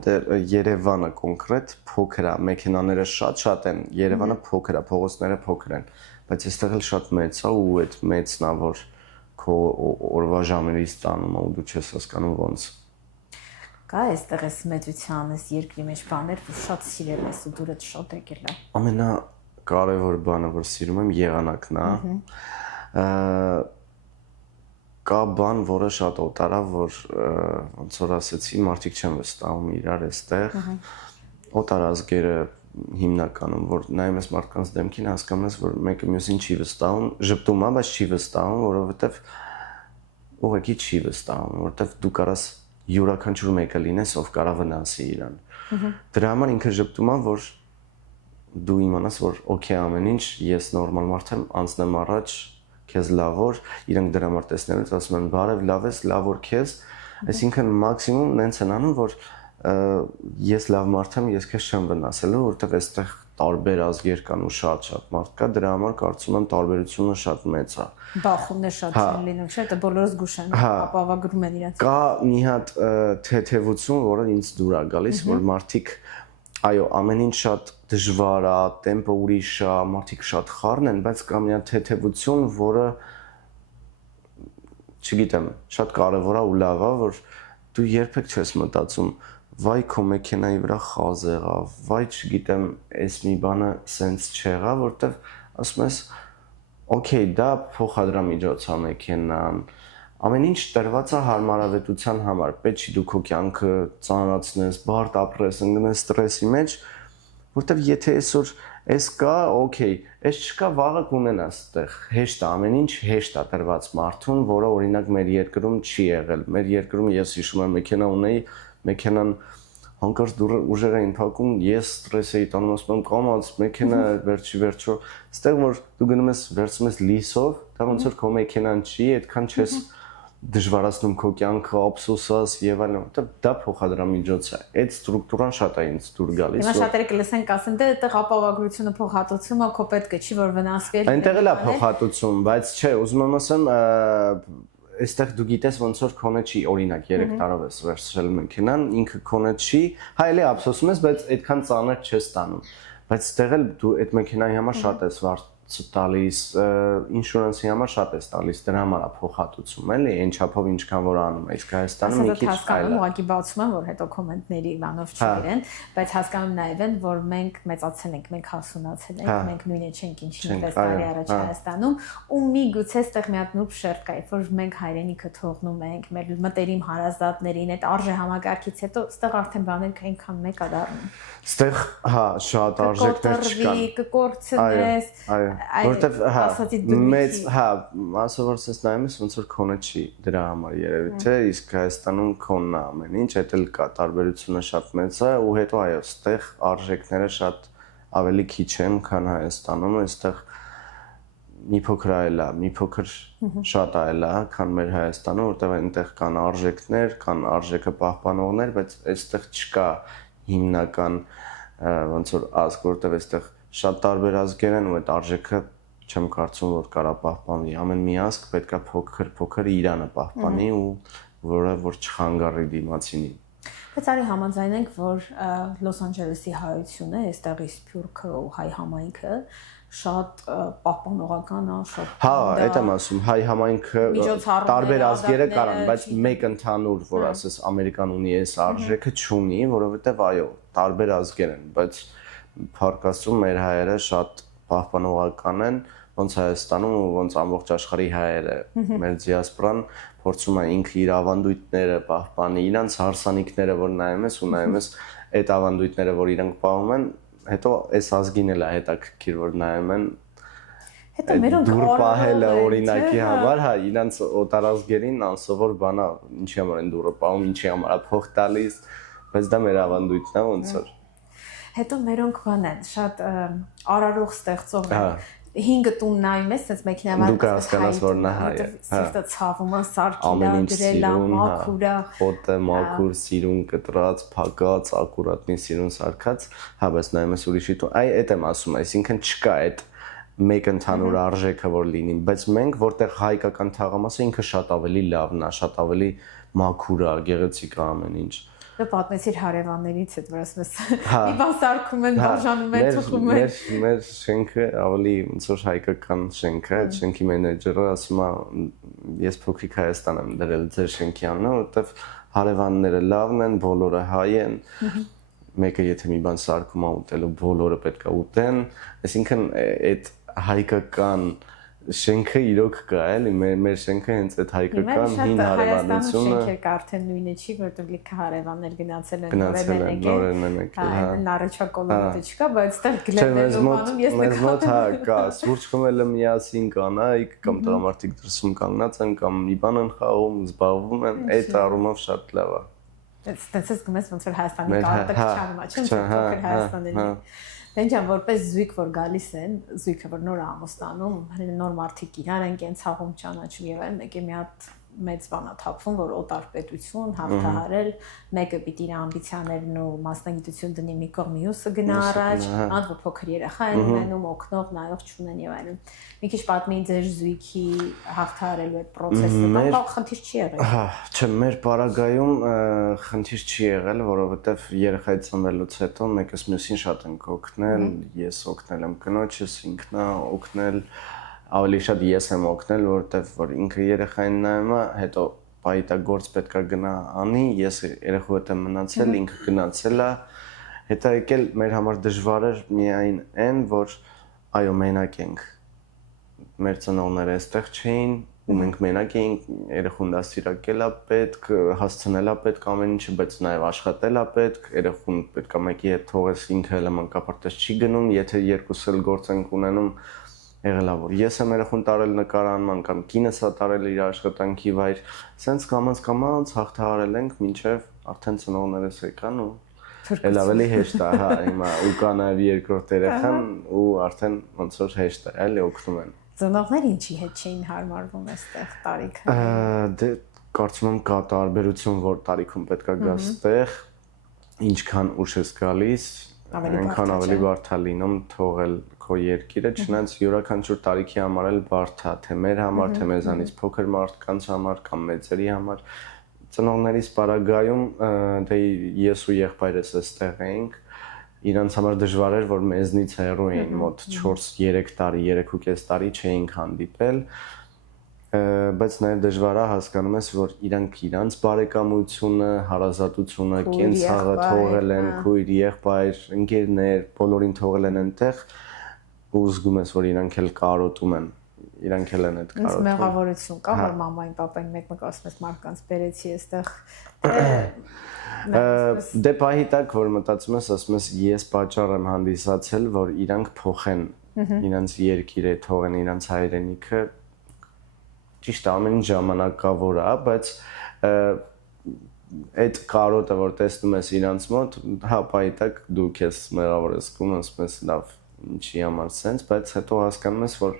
Երևանը կոնկրետ փոքր է, մեքենաները շատ են, Երևանը փոքր է, փողոցները փոքր են, բայց այստեղ էլ շատ մեծ է ու այդ մեծն է, որ քո օրվա ժամերից տանում է ու դու չես հասկանում ոնց։ Կա այստեղ էս մեծության, էս երկրի մեջ բաներ, որ շատ սիրել ես ու դուրդ շատ եկել է։ Ամենակարևոր բանը, որ սիրում եմ, եղանակն է։ Կա բան, որը շատ օտար է, որ ոնց որ ասեցի, մարդիկ չեն վստահում իրար այստեղ։ Օտար ազգերը հիմնականում, որ նայում ես մարդկանց դեմքին, հասկանում ես, որ մեկը մյուսին չի վստահում, ժպտում է, բայց չի վստահում, որովհետև ուղղակի չի վստահում, որովհետև դու կարաս յուրաքանչյուր մեկը լինես, ով կարա վնասի իրան։ Դրա համար ինքը ժպտում է, որ դու իմանաս, որ օքեյ ամեն ինչ, ես նորմալ մարդ եմ, անցնեմ առաջ, քեզ լավ որ, իրենք դրա համար տեսնելուց ասում են բարև, լավ ես, լավ որ քեզ, այսինքն մաքսիմում նենց են անում, որ ես լավ մարդ եմ, ես քեզ չեմ վնասելու, որովհետև այստեղ տարբեր ազգեր կան ու շատ մարդ կա, դրա համար կարծում եմ տարբերությունը շատ մեծ է։ Բախումներ շատ չեն լինում, չէ՞, դա բոլորը զգուշ են, ապավագրում են իրենց։ Կա մի հատ թեթևություն, որը ինձ դուր է գալիս, որ մարդիկ այո, ամեն ինչ շատ դժվար է, տեմպը ուրիշ է, մարդիկ շատ խառն են, բայց կա մի հատ թեթևություն, որը չգիտեմ, շատ կարևոր է ու լավ է, որ դու երբեք չես մտածում, վայ քո մեքենայի վրա խազ եղավ, վայ չգիտեմ, այս մի բանը սենց չեղավ, որտեվ ասում ես, օքեյ, դա փոխադրամիջոց է մեքենան, ամեն ինչ տրված է հարմարավետության համար, պետք չի դու քո կյանքը ծանրացնես, բարդ ապրես, ընկնես ստրեսի մեջ, որտեվ եթե այսօր այս կա, օքեյ, այս չկա, վաղը կունենաս այդտեղ, հեշտ է, ամեն ինչ հեշտ է տրված մարդուն, որը օրինակ մեր երկրում չի եղել։ Մեր երկրում ես հիշում եմ մեքենա ունեի, մեքենան հանկարծ ուժեր էին փակում, ես ստրես էի տանում, ասում եմ կամաց, մեքենա վերջի վերջո, այստեղ որ դու գնում ես վերցնում ես լիսով, դա ոնց որ քո մեքենան չի, այդքան չես դժվարացնում քո կյանքը, ափսոսաս եւ այլն, որտեղ դա փոխադրամիջոց է։ Այդ ստրուկտուրան շատ է ինձ դուր գալիս։ Հիմա շատերը կլսեն կասեն, դե այդտեղ ապահովագրությունը փոխհատուցում է, քո պետք է չի որ վնասվի։ Այնտեղ էլ է փոխհատուցում, բայց չէ, ուզում եմ ասեմ, այստեղ դու գիտես ոնց որ քոնը չի, օրինակ 3 տարով ես վերցրել մեքենան, ինքը քոնը չի, հա էլի ափսոսում ես, բայց այդքան ծանր չես ստանում։ Բայց այստեղ էլ դու այդ մեքենայի համար շատ ես վարձ տալիս, ինշուրանսի համար շատ ես տալիս, դրա համար է փոխհատուցում, էլի, այն չափով ինչքան որ անում է, իսկ Հայաստանում մի քիչ այլ է։ Ուղղակի բացում եմ, որ հետո կոմենտների բանով չգիրեն, բայց հասկանում նաև են, որ մենք մեծացել ենք, մենք հասունացել ենք, մենք նույնը չենք ինչին պես տարի առաջ Հայաստանում, ու միգուցե այստեղ մի հատ նուրբ շերտ կա, որ մենք հայրենիքը թողնում ենք, մեր մտերիմ հարազատներին, այդ արժե համակարգից հետո այստեղ արդեն բաները այնքան մեկ է դառնում։ Այստեղ, հա, շատ արժեքներ չկան։ Կկորցնես, որտեվ հա մեծ հա ասովորս ես նայում ես ոնց որ քոնը չի դրա համար երևի թե իսկ Հայաստանում քոնն է ամեն ինչ այդ էլ կա տարբերությունը շատ մեծ է ու հետո այո այստեղ արժեքները շատ ավելի քիչ են քան Հայաստանում այստեղ մի փոքր այլ է մի փոքր շատ այլ է քան մեր Հայաստանում որտեղ այնտեղ կան արժեքներ կան արժեքը պահպանողներ բայց այստեղ չկա հիմնական ոնց որ ազգ որտեղ այստեղ շատ տարբեր ազգեր են ու այդ արժեքը չեմ կարծում որ կարա պահպանվի ամեն մի ազգ պետքա փոքր իրանը պահպանի ու որը որ չխանգարի դիմացինին Բայց արի համաձայնենք, որ Լոս Անջելեսի հայությունը, այստեղի Սփյուռքը ու հայ համայնքը շատ պահպանողական է, շատ Հա, այդ եմ ասում, հայ համայնքը տարբեր ազգերը կարան, բայց մեկ ընդհանուր, որ ասես ամերիկան ունի այս արժեքը չունի, որովհետև այո, տարբեր ազգեր են, բայց փառք Աստծո մեր հայերը շատ պահպանողական են, ոնց Հայաստանում ու ոնց ամբողջ աշխարհի հայերը, մեր դիասպորան փորձում է ինքը իր ավանդույթները պահպանի, իրանց հարսանիքները, որ նայում ես ու նայում ես այդ ավանդույթները, որ իրանք պահում են, հետո այս ազգին էլ է հետաքրքիր, որ նայում են հետո մերոնք դուր պահելը օրինակի համար, հա, իրանց օտարազգերին անսովոր բան է, ինչի համար են դուրը պահում, ինչի համար է փող տալիս, բայց դա մեր ավանդույթն է ոնց որ։ Հետո մերոնք բան են, շատ արարող ստեղծող են։ 5 տուն նայում ես, այս մեքենայով դու կհասկանաս, որ նա հայ է։ Սիրտը ցավում է, սարքիլա, գրելա, մաքուրա, խոտը, մաքուր, սիրուն կտրած, փակած, ակուրատնի սիրուն սարքած, հա, բայց նայում ես ուրիշի տուն։ Այ այդ եմ ասում, այսինքն չկա այդ մեկ ընդհանուր արժեքը որ լինի, բայց մենք որտեղ հայկական թաղամասը ինքը շատ ավելի լավն է, շատ ավելի մաքուր է, գեղեցիկ է ամեն ինչ։ Դու պատմեցիր հարևաններից հետ, որ ասում ես, մի բան սարքում են, բաժանում են, թխում են։ Մեր շենքը ավելի ոնց որ հայկական շենք է, այդ շենքի մենեջերը ասում է, ես փոքրիկ Հայաստան եմ դրել ձեր շենքի անունը, որովհետև հարևանները լավն են, բոլորը հայ են։ Մեկը եթե մի բան սարքում է ուտելու, բոլորը պետք է ուտեն, այսինքն այդ հայկական շենքը իրոք կա, էլի, մեր շենքը հենց այդ հայկական հին հարևանությունը։ Շենքը արդեն նույնը չի, որտեղ լիքը հարևաններ գնացել են, նորեն են եկել, հա։ Նարեչակոլոտը չկա, բայց այդտեղ գլեդելու բանում ես մեզ մոտ հա կա, սուրճ խմելը միասին կանայք կամ տղամարդիկ դրսում կանգնած են կամ մի բան են խաղում, զբաղվում են, այդ առումով շատ լավ է։ Այդպես գումես ոնց որ Հայաստանի կարտը չանում է, չէ՞, փոքր Հայաստանների։ Դենջան որպես զույգ որ գալիս են, զույգը որ նոր ամուսնանում, նոր մարդիկ իրար են կենցաղում ճանաչում եւ այլն, մեկը մի հատ մեծ բան է թափվում, որ օտար պետություն հաղթահարել, մեկը պիտի իր ամբիցիաներն ու մասնագիտություն դնի մի կողմ, մյուսը գնա առաջ, անդ որ փոքր երեխա են ունենում, օգնող, նայող չունեն եւ այլն։ Մի քիչ պատմի ձեր զույգի հաղթահարելու այդ process-ը, բան խնդիր չի եղել։ Հա, չէ, մեր պարագայում խնդիր չի եղել, որովհետեւ երեխայի ծնվելուց հետո մեկս մյուսին շատ ենք օգնել, ես օգնել եմ կնոջս, ինքն է օգնել, ավելի շատ ես եմ օգնել, որովհետև որ ինքը երեխային նայում է, հետո պայտագործ պետքա գնա անի, ես երեխու հետ եմ մնացել, ինքը գնացել է, հետո եկել մեր համար դժվար էր միայն այն, որ այո մենակ ենք, մեր ծնողները այստեղ չէին, ու մենք մենակ էինք, երեխուն դաստիարակել է պետք, հասցնել է պետք ամեն ինչը, բայց նաև աշխատել է պետք, երեխուն պետքա մեկի հետ թողես, ինքը էլ մանկապարտեզ չի գնում, եթե երկուսը էլ գործ ենք ունենում եղել է որ ես եմ երեխուն տարել նկարանման կամ կինս է տարել իր աշխատանքի վայր, սենց կամաց հաղթահարել ենք մինչև արդեն ծնողներս եկան ու էլ ավելի հեշտ է, հա, հիմա ու կա նաև երկրորդ երեխան ու արդեն ոնց որ հեշտ է, էլի օգնում են։ Ծնողները ինչի հետ չէին հարմարվում այստեղ տարիքը։ Դե կարծում եմ կա տարբերություն, որ տարիքում պետքա գաս տեղ, ինչքան ուշ ես գալիս, այնքան ավելի բարդ է լինում թողել քո երկիրը, չնայած յուրաքանչյուր տարիքի համար էլ բարդ է, թե մեր համար, թե մեզանից փոքր մարդկանց համար կամ մեծերի համար։ Ծնողներիս պարագայում դե ես ու եղբայրս այստեղ էինք, իրանց համար դժվար էր, որ մեզնից հեռու էին, մոտ 4-3 տարի, 3.5 տարի չէինք հանդիպել, բայց նաև դժվար է հասկանում ես, որ իրանց բարեկամությունը, հարազատությունը, կենցաղը թողել են, քույր, եղբայր, ընկերներ, բոլորին թողել են այնտեղ ու զգում ես, որ իրանք էլ կարոտում են, իրանք էլ են այդ կարոտում։ Ինձ մեղավորություն կա, որ մամային, պապային մեկ-մեկ ասում ես մարդկանց բերեցի այստեղ։ Դե պահի տակ, որ մտածում ես, ասում ես, ես պատճառ եմ հանդիսացել, որ իրանք փոխեն իրանց երկիրը, թողեն իրանց հայրենիքը, ճիշտ ամեն ինչ ժամանակավոր է, բայց այդ կարոտը, որ տեսնում ես իրանց մոտ, հա, պահի տակ դու քեզ մեղավոր ես զգում, ասում ես, լավ, ինչի համար սենց, բայց հետո հասկանում ես, որ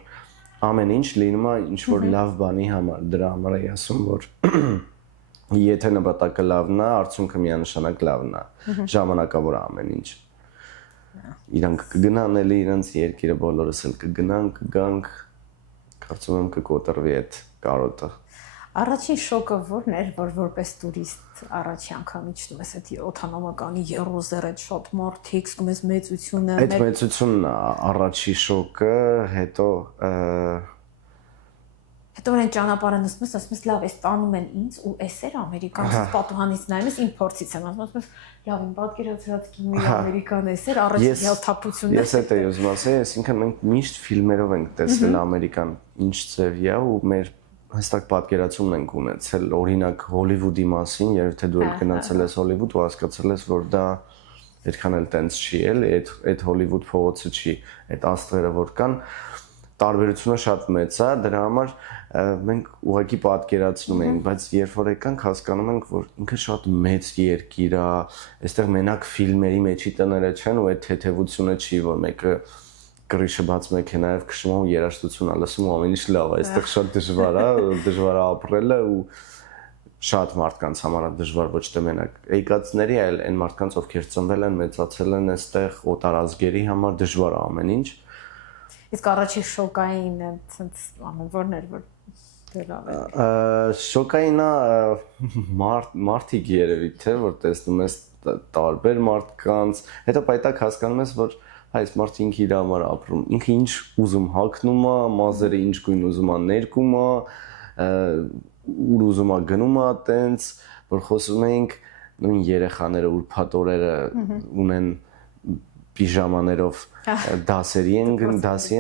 ամեն ինչ լինում է ինչ որ լավ բանի համար, դրա համար եմ ասում, որ եթե նպատակը լավն է, արդյունքը միանշանակ լավն է, ժամանակավոր է ամեն ինչ։ Իրանք կգնան էլի իրանց երկիրը բոլորս էլ կգնանք, կգանք, կարծում եմ կկոտրվի այդ կարոտը։ Առաջին շոկը ո՞րն էր, որ որպես տուրիստ առաջի անգամ իջնում ես այդ օդանավականի երոզեր այդ շատ մարդիկ, զգում ես մեծությունը։ Այդ մեծությունն առաջի շոկը, հետո այն ճանապարհը նստում ես, ասում ես լավ, էս տանում են ինձ ու էս էր ամերիկանից պատուհանից նայում ես, իմ փորձից եմ ասում ես լավ, իմ պատկերացրած գինի ամերիկան էս էր, առաջին հիասթափությունն է։ Ես էդ էի ուզում ասել, այսինքն մենք միշտ ֆիլմերով ենք տեսել ամերիկան ինչ ձև է ու մեր հստակ պատկերացումն ենք ունեցել, օրինակ Հոլիվուդի մասին, երբ թե դու եք գնացել ես Հոլիվուդ ու հասկացել ես, որ դա այդքան էլ տենց չի, էլի, այդ Հոլիվուդ փողոցը չի, այդ աստղերը որ կան, տարբերությունը շատ մեծ է, դրա համար մենք ուղղակի պատկերացնում ենք, բայց երբ որ եկանք հասկանում ենք, որ ինքը շատ մեծ երկիր է, այստեղ մենակ ֆիլմերի մեջի տները չեն ու այդ թեթևությունը չի, որ մեկը կրիշը բաց մեքենայով քշում ու երաժշտություն լսում ու ամեն ինչ լավ է, այստեղ շատ դժվար է ապրելը ու շատ մարդկանց համար է դժվար ոչ թե մենակ էիկացների, այլ այն մարդկանց, ովքեր ծնվել են, մեծացել են այստեղ, օտարազգերի համար դժվար է ամեն ինչ։ Իսկ առաջի շոկային ցենց ամենուրն էր որ դելավ է։ Շոկայինը մարդիկ երևի թե որ տեսնում ես տարբեր մարդկանց, հետո պայտակ հասկանում ես որ այս մարդը ինքը իր համար ապրում, ինքը ինչ ուզում հագնում է, մազերը ինչ գույն ուզում է ներկում է, ուր ուզում է գնում է, տենց որ խոսում էինք նույն երեխաները ուրբաթ օրերը ունեն պիժամաներով դասի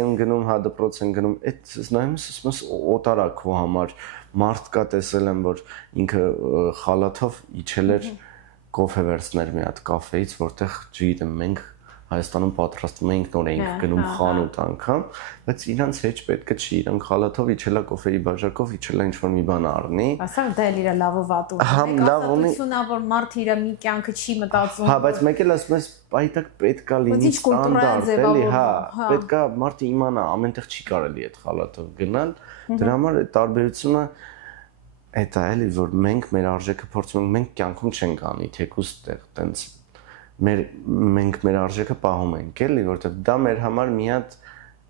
են գնում, հա դպրոց են գնում, այդ նայում ես ասում ես օտար է քո համար, մարդ կա տեսել եմ որ ինքը խալաթով իջել էր կոֆե վերցներ մի հատ կաֆեից, որտեղ չգիտեմ մենք Հայաստանում պատրաստում էինք նոր էինք գնում խանութ անգամ, բայց իրանց հեչ պետքը չի, իրանք խալաթով իջելա կոֆեի բաժակով, իջելա ինչ-որ մի բան առնի։ Ասա դա էլ իր լավ ու վատ ու ազատությունն է, որ մարդը իր մի կյանքը չի մտածում։ Հա, բայց մեկ էլ ասում ես, պայտակ պետքա լինի ստանդարտ, էլի, հա, պետքա մարդը իմանա, ամենտեղ չի կարելի այդ խալաթով գնալ, դրա համար այդ տարբերությունը այդ է էլի, որ մենք մեր արժեքը փորձում ենք, մենք կյանքում չենք անի, թեկուզ տենց մենք մեր արժեքը պահում ենք, էլի, որտեղ դա մեր համար մի հատ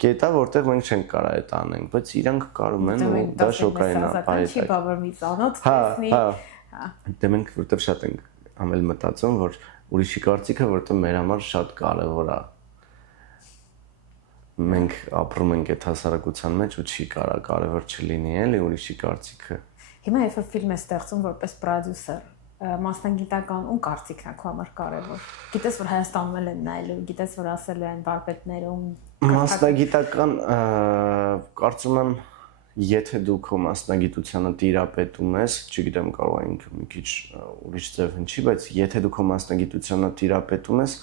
կետ է, որտեղ մենք չենք կարող այդ անենք, բայց իրանք կարող են ու դա շոկային է, չի բավար մի ծանոթ տեսնի։ Դե մենք որտեղ շատ ենք ամել մտածում, որ ուրիշի կարծիքը, որտեղ մեր համար շատ կարևոր է։ Մենք ապրում ենք այդ հասարակության մեջ ու չի կարևոր չլինի, էլի, ուրիշի կարծիքը։ Հիմա երբ որ ֆիլմ է ստեղծում որպես պրոդյուսեր, մասնագիտական ու կարծիքն է քո համար կարևոր։ Գիտես որ Հայաստանում են նայելու, գիտես որ ասելու են վարպետները մասնագիտական կարծում եմ եթե դու քո մասնագիտությանը տիրապետում ես, չգիտեմ կարող է ինքը մի քիչ ուրիշ ձև հնչի, բայց եթե դու քո մասնագիտությանը տիրապետում ես,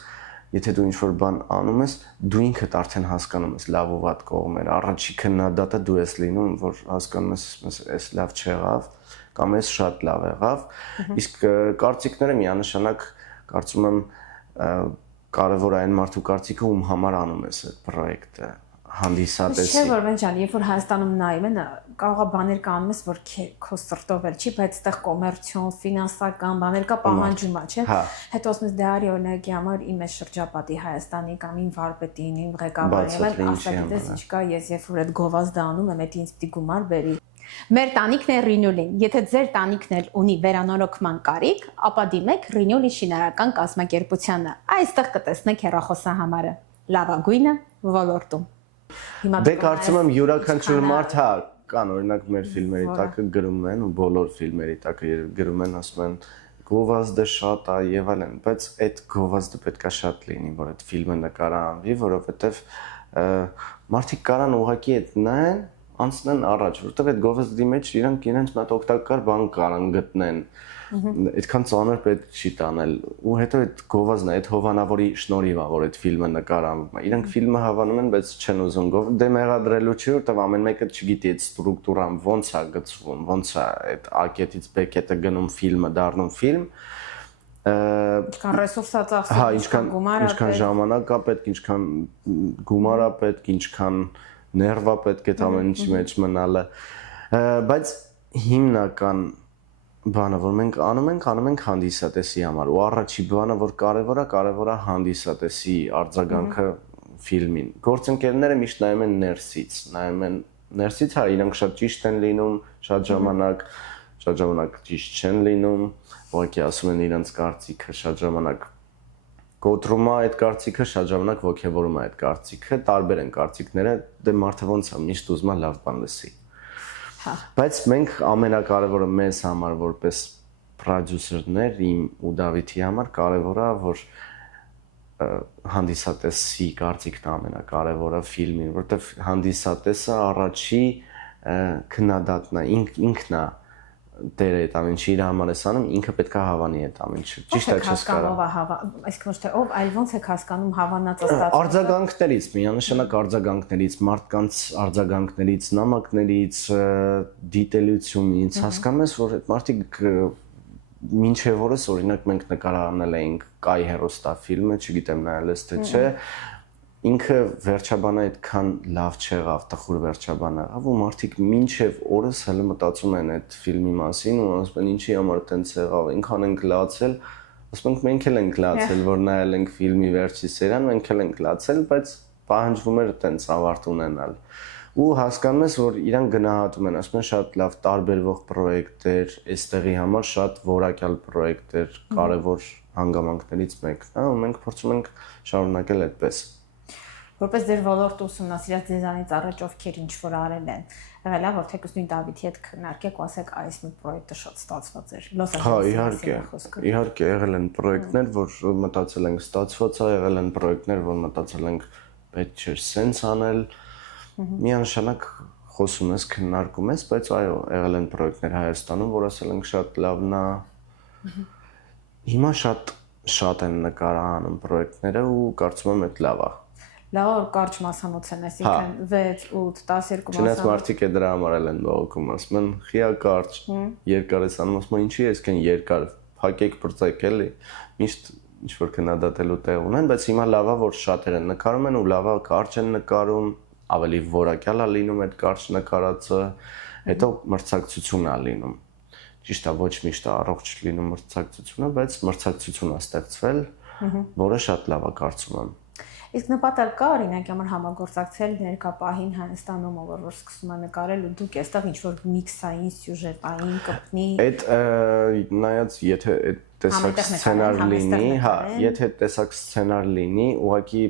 եթե դու ինչ-որ բան անում ես, դու ինքդ արդեն հասկանում ես լավ ու վատ կողմերը։ Առաջի քննադատը դու ես լինում, որ հասկանում ես, էս լավ չեղավ, կամ էս շատ լավ եղավ, իսկ կարծիքները միանշանակ կարծում եմ կարևոր այն մարդու կարծիքը, ում համար անում ես այդ պրոյեկտը, հանդիսատեսի։ Չէ՞ որ Վենջան, երբ որ Հայաստանում նայում են, կարող է բաներ կանում ես, որ քո սրտով էլ չի, բայց այդտեղ կոմերցիոն, ֆինանսական բաներ կա պահանջում է, չէ՞։ Հետո ասում ես դե արի օրինակի համար իմ այս շրջապատի Հայաստանի կամ իմ վարպետին, իմ ղեկավարին, ասա գիտես ինչ կա, ես երբ որ այդ գովազդը անում եմ, դա ինձ պիտի գումար բերի։ Մեր տանիքն է Ռինյուլին։ Եթե ձեր տանիքն էլ ունի վերանորոգման կարիք, ապա դիմեք Ռինյուլի շինարարական կազմակերպությանը։ Այստեղ կտեսնեք հեռախոսահամարը։ Լավագույնը ոլորտում։ Դե կարծում եմ յուրաքանչյուր մարդ հա կան օրինակ մեր ֆիլմերի տակը գրում են ու բոլոր ֆիլմերի տակը գրում են ասում են գովազդը շատ է եւ այլն, բայց այդ գովազդը պետքա շատ լինի, որ այդ ֆիլմը նկարանվի, որովհետեւ մարդիկ կարան ուղղակի այդ նայեն անցնեն առաջ, որովհետև այդ գովազդի մեջ իրանք իրենց մոտ օգտակար բան կարան գտնեն։ Այդքան ծանր պետք չի տանել։ Ու հետո այդ գովազդն է, այդ հովանավորի շնորհիվ է, որ այդ ֆիլմը նկարահանվում է։ Իրանք ֆիլմը հավանում են, բայց չեն ուզում դե մեղադրելու չի, որովհետև ամեն մեկը չգիտի այդ ստրուկտուրան ոնց է գծվում, ոնց է այդ A-կետից B-կետը գնում ֆիլմը, դառնում ֆիլմ։ Ինչքան ռեսուրս է ծախսում, ինչքան գումար է, ինչքան ժամանակ է պետք, ինչքան գումար է պետք, ինչքան ներվա պետք է ամեն ինչի մեջ մնալը, բայց հիմնական բանը, որ մենք անում ենք հանդիսատեսի համար, ու առաջի բանը, որ կարևոր է հանդիսատեսի արձագանքը ֆիլմին։ Գործընկերները միշտ նայում են ներսից, նայում են ներսից հա իրանք շատ ճիշտ են լինում, շատ ժամանակ ճիշտ չեն լինում, ուղղակի ասում են իրենց կարծիքը, շատ ժամանակ կոտրում է այդ կարծիքը, շատ ժամանակ ոգևորում է այդ կարծիքը, տարբեր են կարծիքները, դե մարդը ոնց է միշտ ուզում է լավ բան լսի։ Հա։ Բայց մենք ամենակարևորը մեզ համար որպես պրոդյուսերներ, իմ ու Դավիթի համար կարևոր է, որ հանդիսատեսի կարծիքն ամենակարևորը ֆիլմին, որտեղ հանդիսատեսը առաջի քննադատն է, ինքն է դերը այդ ամեն ինչի իր համար է անում, ինքը պետք է հավանի այդ ամեն ինչը։ Ճիշտ է, չես կարող։ Այսինքն ոչ թե ով, այլ ոնց եք հասկանում հավանած ստացված։ Արձագանքներից, միանշանակ արձագանքներից, մարդկանց արձագանքներից, նամակներից, դիտելությունից հասկանում ես, որ այդ մարդիկ մինչև օրս օրինակ մենք նկարահանել էինք Կայ հերոստաֆիլմը, չգիտեմ նայել ես թե չէ, ինքը վերջաբանը այդքան լավ չեղավ, տխուր վերջաբան եղավ ու մարդիկ մինչև օրս հələ մտածում են այդ ֆիլմի մասին ու ասում են ինչի համար տենց եղավ, ինքան ենք լացել, ասում ենք մենք էլ ենք լացել, որ նայել ենք ֆիլմի վերջի սերիան, մենք էլ ենք լացել, բայց պահանջվում էր տենց ավարտ ունենալ։ Ու հասկանում ես, որ իրանք գնահատում են, ասում են շատ լավ տարբերվող պրոյեկտեր, այստեղի համար շատ որակյալ պրոյեկտեր, կարևոր հանգամանքներից մեկն է, ու մենք փորձում ենք շարունակել այդպես։ Որպես ձեր ոլորտը ուսումնասիրած ձեզանից առաջ ովքեր ինչ որ արել են, եղել է որ թեկուզ նույն Դավիթի հետ քննարկեք ու ասեք այս մի պրոյեկտը շատ ստացված էր։ Հա, իհարկե, եղել են պրոյեկտներ, որ մտածել ենք ստացված է, եղել են պրոյեկտներ, որ մտածել ենք պետք չէր սենց անել։ Միանշանակ խոսում ես, քննարկում ես, բայց այո, եղել են պրոյեկտներ Հայաստանում, որ ասել ենք շատ լավն է։ Հիմա շատ են նկարահանում պրոյեկտները ու կարծում եմ այդ լավ է։ Լավ որ կարճ մասանոց են, այսինքն 6, 8, 12 մասանոց։ Չնայած մարդիկ է դրա համար են բողոքում, ասում են խիա կարճ, երկար ես անում, ասում են ինչի ես կեն երկար, փակեք բրծեք էլի, միշտ ինչ որ քննադատելու տեղ ունեն, բայց հիմա լավա որ շատեր են նկարում են ու լավա կարճ են նկարում, ավելի որակյալ է լինում այդ կարճ նկարածը, հետո մրցակցություն է լինում։ Ճիշտ է, ոչ միշտ է առողջ լինում մրցակցությունը, բայց մրցակցություն է ստեղծվել, որը շատ լավ է կարծում եմ։ Իսկ նպատակ կա օրինակ համար համագործակցել ներկա պահին Հայաստանում, որ սկսում է նկարել ու դուք այստեղ ինչ որ միքսային, սյուժետային կպնի։ Այդ նայած եթե այդ տեսակ սցենար լինի, հա, եթե տեսակ սցենար լինի, ուղղակի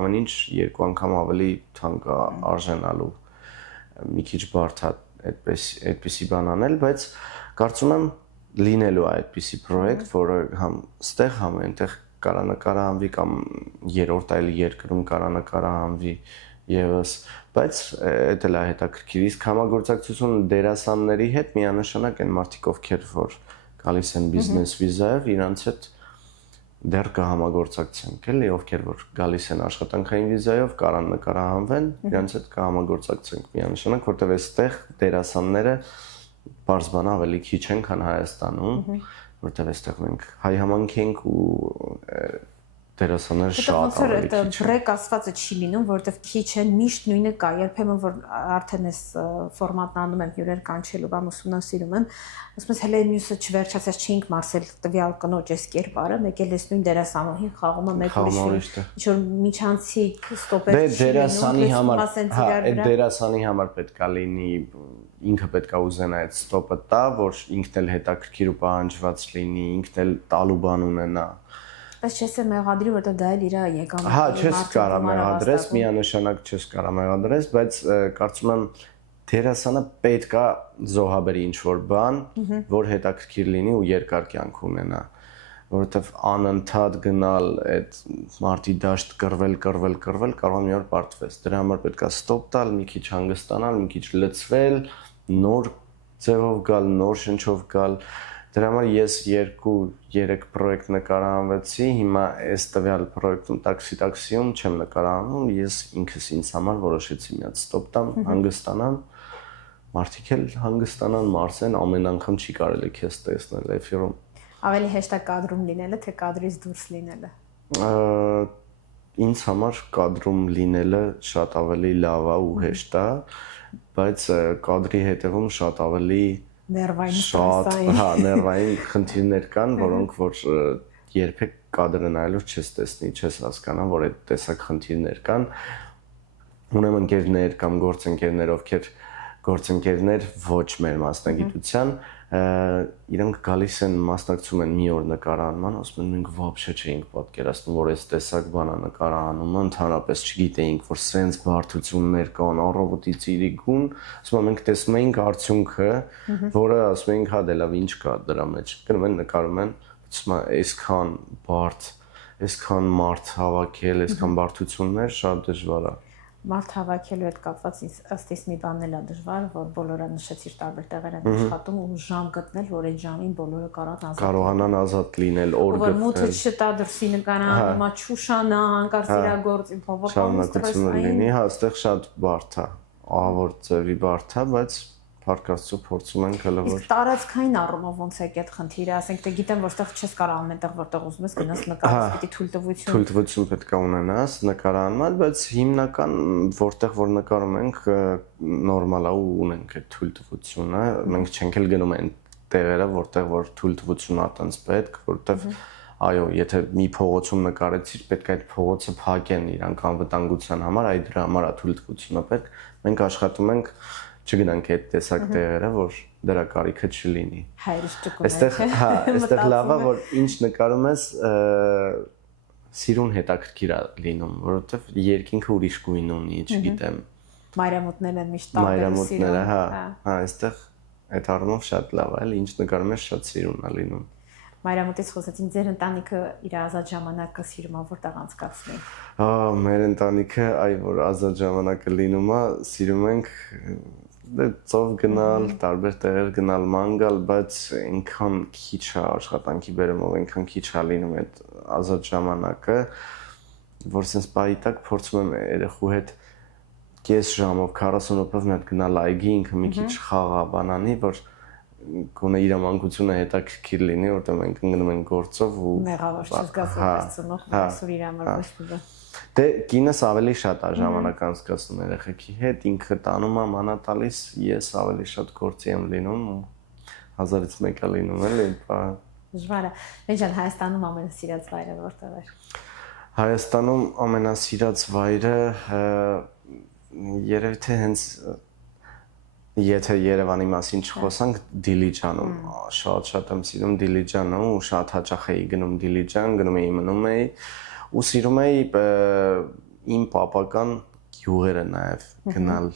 ամեն ինչ երկու անգամ ավելի թանկ է արժանալու։ Մի քիչ բարդ է այդպիսի բան անել, բայց կարծում եմ լինելու է այդպիսի պրոյեկտ, որը համ ստեղ, համ այնտեղ կարա նկարահանվի կամ երրորդ այլ երկրում կարա նկարահանվի եւս, բայց այդ էլ է հետաքրքիր, իսկ համագործակցությունը դերասանների հետ միանշանակ են մարդիկ ովքեր որ գալիս են բիզնես վիզայով, իրանց հետ դեռ կհամագործակցենք, էլի, ովքեր որ գալիս են աշխատանքային վիզայով, կարան նկարահանվեն, իրանց հետ կհամագործակցենք միանշանակ, որտեղ այստեղ դերասանները բարձ բան ավելի քիչ են, քան Հայաստանում, որտեղ այստեղ մենք հայ համանք ենք ու դերասաններ շատ ավելի քիչ են։ Բրեկ ասվածը չի լինում, որտեղ քիչ են, միշտ նույնը կա, երբեմն որ արդեն այս ֆորմատն անում եմ հյուրեր կանչելու բան ուսումնասիրում եմ, ասում ես հələ մյուսը չվերջացած չենք մարսել տվյալ կնոջ այս կերպարը, մեկ էլ էս նույն դերասանուհին խաղում է մեկ ուրիշ ինչ որ միջանցիկ ստոպեր չի լինում։ Դերասանի համար, հա, այդ դերասանի համար պետք է լինի ինքը պետք է ուզենա այդ ստոպը տա, որ ինքն էլ հետաքրքիր ու պահանջված լինի, ինքն էլ տալու բան ունենա։ Բայց չես մեղադրի, որտեղ դա էլ իր եկամուտը։ Հա, չես կարա մեղադրես, միանշանակ չես կարա մեղադրես, բայց կարծում եմ դերասանը պետք է զոհաբերի ինչ-որ բան, որ հետաքրքիր լինի ու երկար կյանք ունենա, որովհետև անընդհատ գնալ այդ մարտի դաշտ կռվել, կարող է մի օր պարտվես։ Դրա համար պետք է ստոպ տալ, մի քիչ հանգստանալ, մի քիչ լցվել, նոր ձևով գալ, նոր շնչով գալ։ Դրա համար ես 2-3 պրոյեկտ նկարահանվեցի, հիմա այս տվյալ պրոյեկտում տաքսիում չեմ նկարահանում, ես ինքս ինձ համար որոշեցի մի հատ ստոպ տամ, հանգստանամ, մարդիկ էլ հանգստանան, մարսեն, ամեն անգամ չի կարելի քեզ տեսնել էֆիրում։ Ավելի հեշտ է կադրում լինելը, թե կադրից դուրս լինելը։ Ինձ համար կադրում լինելը շատ ավելի լավ է ու հեշտ է, բայց կադրի հետևում շատ ավելի ներվային խնդիրներ կան, որոնք որ երբեք կադրը նայելով չես տեսնի, չես հասկանա, որ այդ տեսակ խնդիրներ կան։ ունեմ ընկերներ կամ գործընկերներ, ովքեր գործընկերներ ոչ մեր մասնագիտության, իրանք գալիս են մասնակցում են մի օր նկարանման, ասում են մենք вообще չէինք պատկերացնում, որ այս տեսակ բանա նկարահանումը ընդհանրապես չգիտեինք, որ սենց բարդություններ կան, առավոտի ծիրիկուն, ասում են մենք տեսնում էինք արդյունքը, որը ասում էինք հա դե լավ ինչ կա դրա մեջ։ Գնում են նկարում են, ասում են այսքան բարդ, այսքան մարդ հավաքել, այսքան բարդություններ շատ դժվար է։ Մարդ հավաքելու հետ կապված ըստ իս մի բանն էլ է դժվար, որ բոլորը նշեցիր տարբեր տեղեր են աշխատում ու ժամ գտնել, որ այդ ժամին բոլորը կարողանան ազատ լինել, օր գտնել։ Որ մութը չտա դրսի նկարահանումա չուշանա, հանկարծ իրագործի, բավական ստրեսային լինի, հա, այստեղ շատ բարդ է, ահավոր ձևի բարդ է, բայց Փառք Աստծո փորձում ենք հələ որ տարածքային առումով ոնց է այդ խնդիրը, ասենք թե գիտեմ որտեղ չես կարող ամենտեղ որտեղ ուզում ես գնաս նկարես, պիտի թույլտվություն պետք է ունենաս նկարանալ, բայց հիմնական որտեղ որ նկարում ենք նորմալ է ու ունենք այդ թույլտվությունը, մենք չենք էլ գնում այն տեղերը, որտեղ որ թույլտվություն ատենց պետք, որտեղ այո, եթե մի փողոցում նկարեցիր, պետք է այդ փողոցը փակեն իրանք անվտանգության համար, այ դրա համար է թույլտվությունը պետք։ Մենք աշխատում ենք չգնանք այդ տեսակ տեղերը, որ դրա կարիքը չլինի։ Հայրս ճկուն է։ Այստեղ, հա, այստեղ լավ է, որ ինչ նկարում ես, սիրուն հետաքրքիր է լինում, որովհետև երկինքը ուրիշ գույն ունի, չգիտեմ։ Մայրամուտներն են միշտ տարբեր սիրուն։ Հա, այստեղ այդ առումով շատ լավ է, ինչ նկարում ես շատ սիրուն է լինում։ Մայրամուտից խոսեցին, ձեր ընտանիքը իր ազատ ժամանակը սիրում է որտեղ անցկացնի։ Մեր ընտանիքը, այ որ ազատ ժամանակը լինում է, սիրում ենք ծով գնալ, տարբեր տեղեր գնալ, ման գալ, բայց այնքան քիչ է աշխատանքի բերումով, այնքան քիչ է լինում այդ ազատ ժամանակը, որ sense պայտակ փորձում եմ երեխու հետ կես ժամով 40 րոպեով մի հատ գնալ այգի, ինքը մի քիչ խաղա բանանի, որ գոնե իր մանկությունը հետաքրքիր լինի, որտեղ մենք ընկնում ենք գործով ու մեղավոր չզգացող ծնող այսօր իր համար ոչ մի Դե կինս ավելի շատ է ժամանակ անցկացնում երեխեքի հետ, ինքը տանում է մանա տալիս, ես ավելի շատ գործի եմ լինում ու 1000-ից մեկը լինում էլի, բա դժվար է։ Մեջան Հայաստանում ամենասիրած վայրը որտեղ է։ Հայաստանում ամենասիրած վայրը երևի թե հենց եթե Երևանի մասին չխոսանք Դիլիջանում, շատ եմ սիրում Դիլիջանը ու շատ հաճախ էի գնում Դիլիջան, գնում էի մնում էի ու սիրում էի իմ պապական գյուղերը նաև գնալ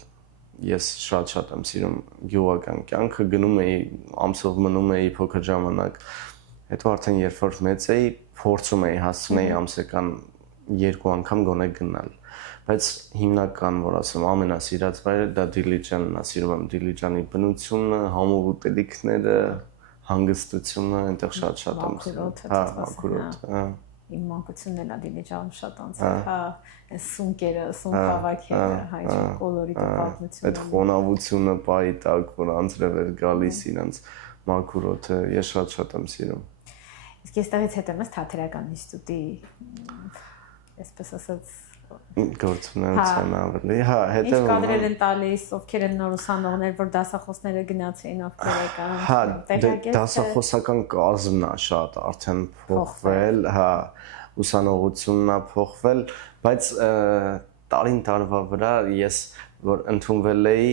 ես շատ եմ սիրում գյուղական կյանքը գնում էի ամսով մնում էի փոքր ժամանակ հետո արդեն երբ որ մեծ էի փորձում էի հասցնեի ամսական 2 անգամ գոնե գնալ բայց հիմնական որ ասեմ ամենասիրած վայրը դա Դիլիջանն է սիրում եմ Դիլիջանի բնությունը համով ուտելիքները հանգստությունը այնտեղ շատ եմ սիրում հա մաքուր Իմ մանկությունն էլ Դիլիջանում շատ անցել, հա, այս սունկերը, սուն քաղաքերը, հայ կոլորիտը պատմությունը։ Այդ խոնավությունը պայտակ, որ անձրև էր գալիս իրենց մաքուր օդը, ես շատ եմ սիրում։ Իսկ այստեղից հետո ես թատերական ինստիտուտի, այսպես ասած, գործունեության ավելի, հա, հետո ինչ կադրեր են տալիս, ովքեր են նոր ուսանողներ, որ դասախոսները գնացին, ովքեր եկան։ Հա, դասախոսական կազմն է շատ արդեն փոխվել, հա, ուսանողությունն է փոխվել, բայց տարին տարվա վրա ես որ ընդունվել էի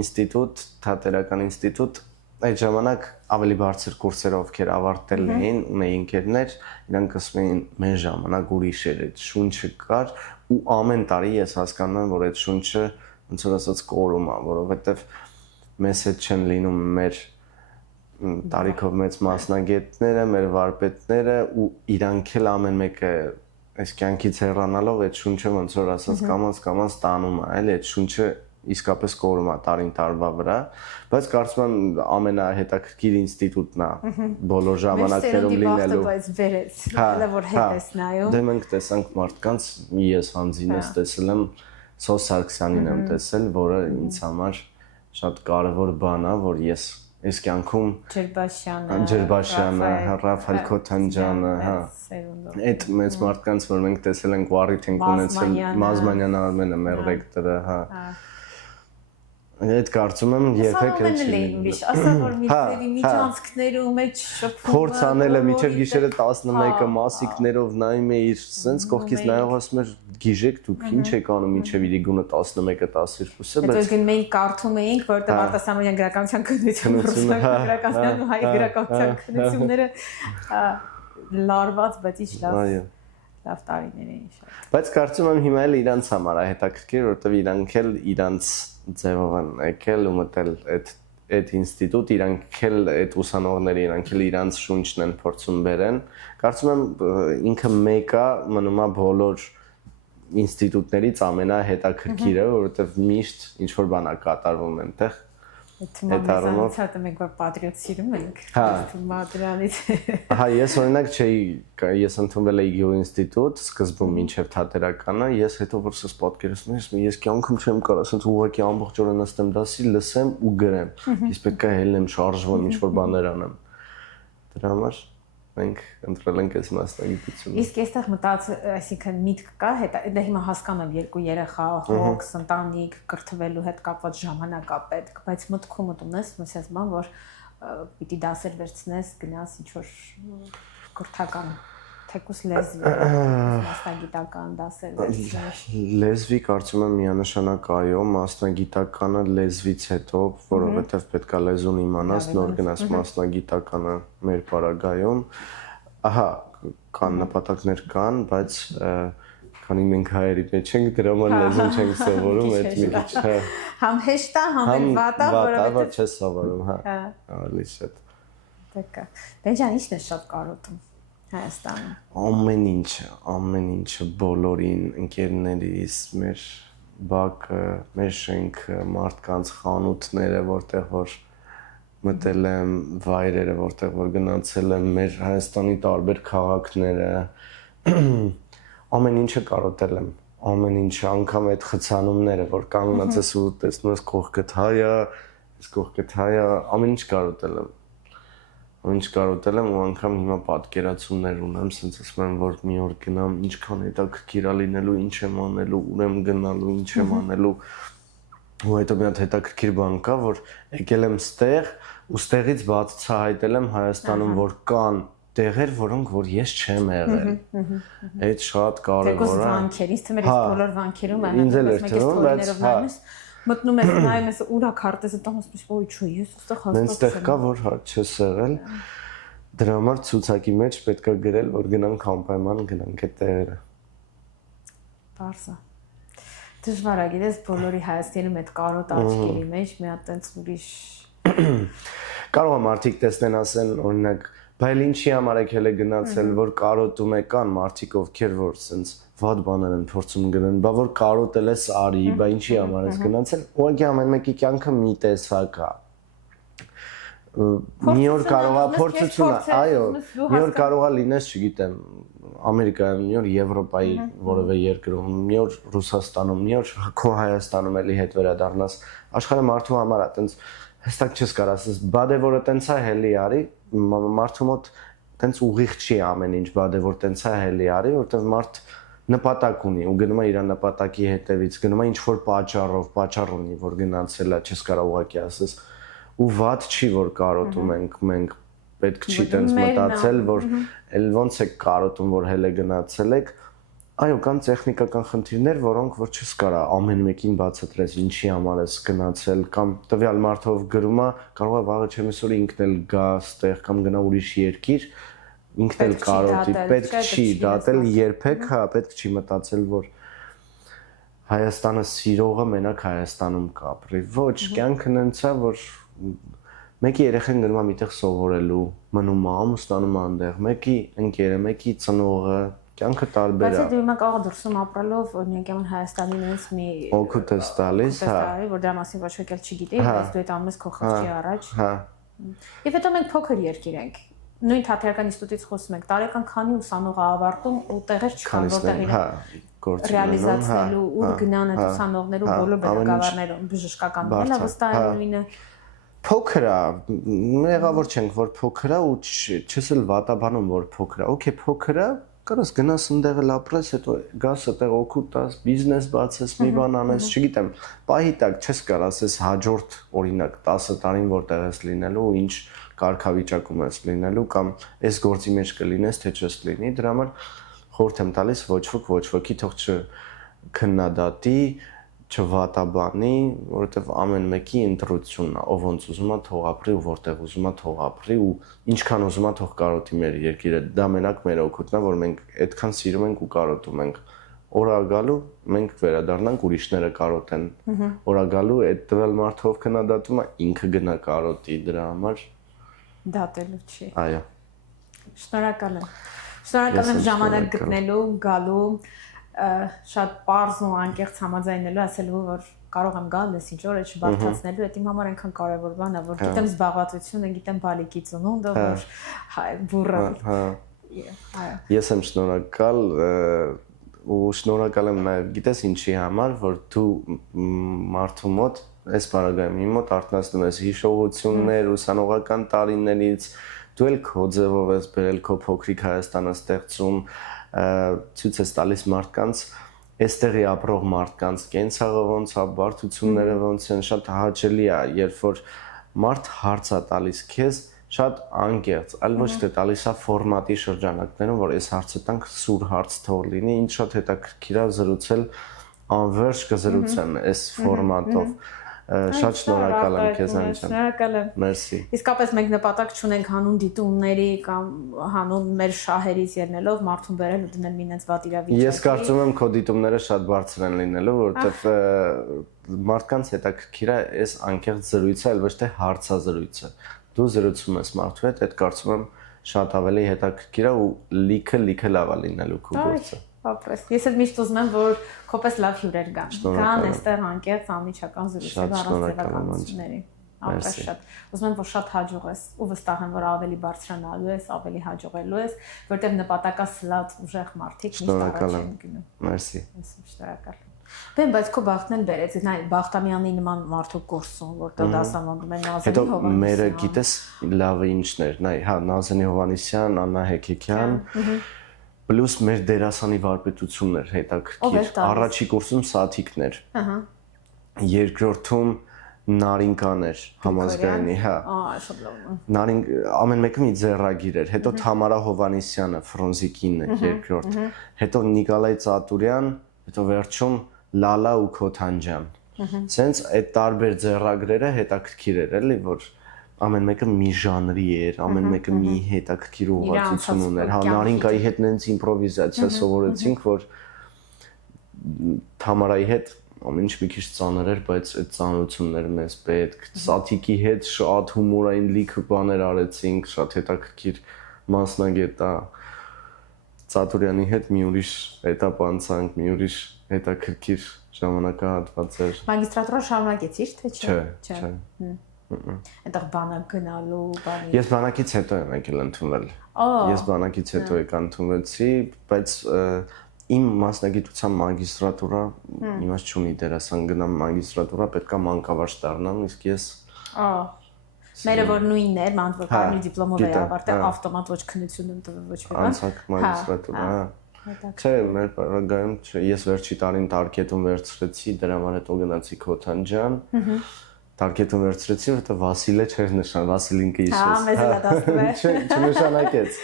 ինստիտուտ, թատերական ինստիտուտ, այդ ժամանակ ավելի բարձր կուրսերով ովքեր ավարտել էին, ունեին ընկերներ, իրանք ասում էին մեր ժամանակ ուրիշ էր, այդ շունչը կար ու ամեն տարի ես հասկանում եմ, որ այդ շունչը ոնց որ ասած կորում է, որովհետև մեզ հետ չեն լինում մեր տարիքով մեծ մասնագետները, մեր վարպետները ու իրանք էլ ամեն մեկը այս կյանքից հեռանալով այդ շունչը ոնց որ ասած կամաց տանում է, էլի այդ շունչը իսկապես կորում է տարին տարվա վրա, բայց կարծում եմ ամենահետաքրքիր ինստիտուտն է բոլոր ժամանակներում լինելու։ Բայց վերեց, հələ որ հետ ես նայում։ Դե մենք տեսանք մարդկանց, ես հանձինս տեսել եմ, Սոս Սարգսյանին եմ տեսել, որը ինձ համար շատ կարևոր բան է, որ ես այս կյանքում Ջրբաշյանը, Ռաֆայել Քոթանջյանը, հա, այդ մեծ մարդկանց, որ մենք տեսել ենք ու առիթ ենք ունեցել, Մազմանյան Արմենը, մեր ռեկտորը, հա։ Այդ կարծում եմ երբեք էլ չի լինի։ Ասա որ միցերի միջանցքներում մեջ շփումը փորձ անելը միջև գիշերը 11-ը մասիկներով նայում է իր sense կողքից նայող ասում էր գիժեք դուք ինչ եք անում միջև իրիգունը 11-ը 12-ը բայց գին մենք կարդում էինք որտեղ արտասահմանյան գրականության քննությունը ռուսական գրականության ու հայ գրականության քննությունները լարված բայց ինչ լավ տարիներ էին շատ բայց կարծում եմ հիմա էլ իրանց համար է հետաքրքիր որովհետև իրանք էլ իրանց ձևով են եկել ու մտել այդ ինստիտուտ իրանք էլ այդ ուսանողները իրանք էլ իրանց շունչն են փորձում բերեն կարծում եմ ինքը մեկը մնում է բոլոր ինստիտուտներից ամենահետաքրքիրը որովհետև միշտ ինչ որ բան է կատարվում այնտեղ այդ առումով մենք որ պատրիոտ սիրում ենք թումա դրանից հա ես օրինակ չէի ես ընդունվել էի գյուղինստիտուտ սկզբում մինչև թատերականը ես հետո որ սս պատկերացնում ես կյանքում չեմ կարող ասենց ուղղակի ամբողջ օրը նստեմ դասի լսեմ ու գրեմ ես պետք է հելնեմ շարժվեմ ինչ որ բաներ անեմ դրա համար մենք ընտրել ենք այս մասնագիտությունը իսկ այստեղ մտած այսինքն միտք կա դա հիմա հասկանում երկու երեխա հոգս ընտանիք կրթվելու հետ կապված ժամանակ է պետք բայց մտքում ունես ասես բան որ պիտի դասեր վերցնես գնաս ինչ որ կրթական թեկուս լեզվի մասնագիտական դասեր վերցնես լեզվի կարծում եմ միանշանակ այո մասնագիտականը լեզվից հետո որովհետև պետք է լեզուն իմանաս նոր գնաս մասնագիտականը մեր պարագայում ահա կան նպատակներ կան բայց քանի մենք հայերի մեջ ենք դրա համար լեզուն չենք սովորում այդ մի քիչ համ հեշտ է համ վատ է որովհետև չես սովորում հա ավելի շատ դեկա դեջան ինչն է շատ կարոտում Հայաստանում ամեն ինչը բոլորին ընկերներիս մեր բակը մեր շենքը մարդկանց խանութները որտեղ որ մտել եմ վայրերը որտեղ որ գնացել եմ մեր Հայաստանի տարբեր քաղաքները ամեն ինչը կարոտել եմ ամեն ինչը անգամ այդ խցանումները որ կանգնած ես ու տեսնում ես կողքդ հայ է այս կողքդ հայ է ամեն ինչ կարոտել եմ Ինչ կարոտել եմ ու անգամ հիմա պատկերացումներ ունեմ, ասենց ասում եմ, որ մի օր գնամ, ինչքան հետաքրքիր է լինելու, ինչ եմ անելու, ուր եմ գնալու, ինչ եմ անելու։ Ու հետո մի հատ հետաքրքիր բան կա, որ եկել եմ ստեղ ու ստեղից բացահայտել եմ Հայաստանում, որ կան տեղեր, որոնք որ ես չեմ եղել։ Այդ շատ կարևոր է։ Դեգոս վանքեր, ինձ թվում է բոլոր վանքերում է, ինձ էլ էր թվում, բայց մտնում ես նայում ես ուրա քարտեզը տանես ոյ չու ես ուստեղ հաստատ Մենստեղ կա որ հարց չես եղել դրա համար ցուցակի մեջ պետքա գրել որ գնանք անպայման գնանք այդ տեղերը Բարսա դժվար է գիտես բոլորի Հայաստանում այդ կարոտ աչքերի մեջ մի հատ տենց ուրիշ կարող է մարդիկ տեսնեն ասեն օրինակ բայց ինչի համար եկել է գնացել որ կարոտում է կան մարդիկ ովքեր որ սենց վատ բաներ են փորձում գնան, բա որ կարոտել ես արի, բա ինչի համար ես գնացել, ուղղակի ամեն մեկի կյանքը մի տեսակ է։ Մի օր կարող է փորձությունը, այո, մի օր կարող է լինես, չգիտեմ, Ամերիկայում, մի օր Եվրոպայի որևէ երկրում, մի օր Ռուսաստանում, մի օր քո Հայաստանում էլի հետ վերադառնաս, աշխարհը մարդու համար է, տենց հստակ չես կարող ասես, բա դե որը տենց է հելի արի, մարդու մոտ տենց ուղիղ չի ամեն ինչ, բա դե որ տենց է հելի արի, որտեղ մարդ նպատակ ունի ու գնում է իր նպատակի հետևից գնում է ինչ որ պատճառ ունի որ գնացել է չես կարող ուղղակի ասես ու ված չի որ կարոտում ենք մենք պետք չի տենց մտածել որ էլ ոնց է կարոտում որ հել է գնացել եք այո կան տեխնիկական խնդիրներ որոնք որ չես կարա ամեն մեկին բացատրես ինչի համար ես գնացել կամ տվյալ մարդով գրում է կարող է վաղը չեմ այսօր ինքն էլ գա ստեղ կամ գնա ուրիշ երկիր ինքն էլ կարոտի, պետք չի դատել երբեք, հա, պետք չի մտածել, որ Հայաստանը սիրողը մենակ Հայաստանում կապրի, ոչ, կյանքը նենց է, որ մեկի երեխեն գնում է միտեղ սովորելու, մնում է, ամուսնանում է այնտեղ, մեկի ընկերը, մեկի ծնողը, կյանքը տարբեր է։ Բայց դու հիմա կարող դրսում ապրելով, օրինակ ան Հայաստանի նենց մի օգուտ ես տալիս, հա, որ դրա մասին ոչ ոք էլ չգիտի, բայց դու այդ ամենս քո խղճի առաջ։ Հա։ Եվ հետո մենք փոքր երկիր ենք։ Նույն թատերական ինստիտուտից խոսում ենք, տարեկան քանի ուսանող է ավարտում ու տեղեր չկան, որտեղ իրեն ռեալիզացնելու, ուր գնան այդ ուսանողները բոլոր բնակավարներում բժշկականն էլ վստահ է նույնը։ Փոքր է, մեղավոր չենք, որ փոքր է ու չես էլ վատաբանում, որ փոքր է։ Okay, փոքր է, Կարաս գնաս ընդեղ էլ ապրես, հետո գաս այդտեղ օգուտ տաս, բիզնես բացես, մի բան անես, չգիտեմ, պահի տակ չես կարող ասես հաջորդ օրինակ 10 տարին որտեղ ես լինելու, ինչ կարգավիճակում ես լինելու կամ այս գործի մեջ կլինես, թե չես լինի, դրա համար խորհուրդ եմ տալիս ոչ ոքի թող չքննադատի, չվատաբանի, որովհետև ամեն մեկի ընտրությունն է, ով ոնց ուզում է թող ապրի ու որտեղ ուզում է թող ապրի ու ինչքան ուզում է թող կարոտի մեր երկիրը, դա մենակ մեր օգուտն է, որ մենք այդքան սիրում ենք ու կարոտում ենք։ Օրա գալու մենք վերադառնանք ուրիշները կարոտեն։ Օրա գալու այդ տվյալ մարդը ով քննադատում է ինքը գնա կարոտի, դրա համար դատելու չի։ այո։ Շնորհակալ եմ։ Շնորհակալ եմ ժամանակ գտնելու, գալու, շատ པարզ ու անկեղծ համաձայնելու, ասելու, որ կարող եմ գալ ես ինչ օրը չբարձրացնելու, դա իմ համար այնքան կարևոր բան է, որ գիտեմ զբաղվածությունը, գիտեմ բալիկի ծնունդը, որ բուրը։ Ես եմ շնորհակալ ու շնորհակալ եմ նաև գիտես ինչի համար, որ դու մարդու մոտ այս բարագայմի մոտ արտնասնում ես հիշողություններ ուսանողական տարիներից, դու էլ քո ձևով ես բերել քո փոքրիկ Հայաստանը ստեղծում, ցույց ես տալիս մարդկանց, այստեղի ապրող մարդկանց կենցաղը ոնց է, բարդությունները ոնց են, շատ հաճելի է, երբ որ մարդ հարց է տալիս քեզ, շատ անկեղծ, այլ ոչ թե տալիս է ֆորմատի շրջանակներում, որ այս հարցը տանք սուր հարց թող լինի, ինձ շատ հետաքրքիր է զրուցել, անվերջ կզրուցեմ այս ֆորմատով։ Շատ շնորհակալ եմ քեզ անջան։ Շնորհակալ եմ։ Մերսի։ Իսկապես մենք նպատակ չունենք հանուն դիտումների կամ հանուն մեր շահերից ելնելով մարդուն բերել ու դնել մինենց վատ իրավիճակի։ Ես կարծում եմ քո դիտումները շատ բարձր են լինելու, որովհետև մարդկանց հետաքրքիր է այս անկեղծ զրույցը, այլ ոչ թե հարցազրույցը։ Դու զրուցում ես մարդու հետ, այդ կարծում եմ շատ ավելի հետաքրքիր է ու լիքը լավ է լինելու քո գործը։ Ապրես։ Ես էլ միշտ ուզում եմ, որ քոպես լավ հյուրեր գան։ Գան այստեղ անկեղծ անմիջական զրույցներ առանց ձևականությունների։ Ապրես շատ։ Ուզում եմ, որ շատ հաջողես ու վստահ եմ, որ ավելի բարձրանալու ես, ավելի հաջողելու ես, որտեղ նպատակա սլատ ուժեղ մարդիկ միշտ առաջ են գնում։ Մերսի։ Ես շնորհակալ եմ։ Բայց քո բախտն էլ բերեց, նայ Բախտամյանի նման մարդու կուրսում, որտեղ դասավանդում են Նազանի Հովհաննիսյան։ Հետո մերը գիտես լավը ինչն էր, նայ, հա, Նազանի Հովհաննիսյան, Աննա Հեկեկյան, պլյուս մեր դերասանի վարպետությունն էր հետաքրքիր։ Առաջի կուրսում Սաթիկներ։ Ահա։ Երկրորդում Նարինկան էր համազգայինի, հա։ Շատ լավ։ Նարինկ ամեն մեկը մի ձեռագիր էր։ Հետո Թամարա Հովհաննիսյանը, Ֆրոնզիկինը երկրորդ։ Հետո Նիկոլայ Ծատուրյան, հետո վերջում Լալա ու Քոթանջան։ Սենց այդ տարբեր ձեռագրերը հետաքրքիր էր, էլի, որ ամեն մեկը մի ժանրի էր, ամեն մեկը մի հետաքրքիր ուղղվածություն ուներ։ Հա, Նարինկայի հետ նենց իմպրովիզացիա սովորեցինք, որ Թամարայի հետ ամեն ինչ մի քիչ ծանր էր, բայց այդ ծանրությունները մեզ պետք։ Սաթիկի հետ շատ հումորային լիքը բաներ արեցինք, շատ հետաքրքիր մասնագետ է։ Ծատուրյանի հետ մի ուրիշ էտապ անցանք, մի ուրիշ հետաքրքիր ժամանակահատված էր։ Մագիստրատուրա շարունակեցի՞ր, թե չէ։ Չէ։ Այդտեղ բանակ գնալու, բանի։ Ես բանակից հետո եմ եկել ընդունվել։ Ես բանակից հետո եկա ընդունվեցի, բայց իմ մասնագիտության մագիստրատուրա իմաստ չունի դերասան գնամ մագիստրատուրա, պետքա մանկավարժ դառնամ, իսկ ես Մերը որ նույնն էր, մանդ որ կարմիր դիպլոմով էր ավարտել, ավտոմատ ոչ քննություն եմ տվել ոչ մի բան։ Անցակ մագիստրատուրա, Չէ, մեր բaragայում ես վերջի տարին տարկետում վերցրեցի, դրա համար հետո գնացի Քոթանջան։ Տարկետում վերցրեցի, որտեղ Վասիլը չէր նշան, Վասիլինքը հիշես։ Հա, մեզ էլ դասում է։ Չնշանակեց։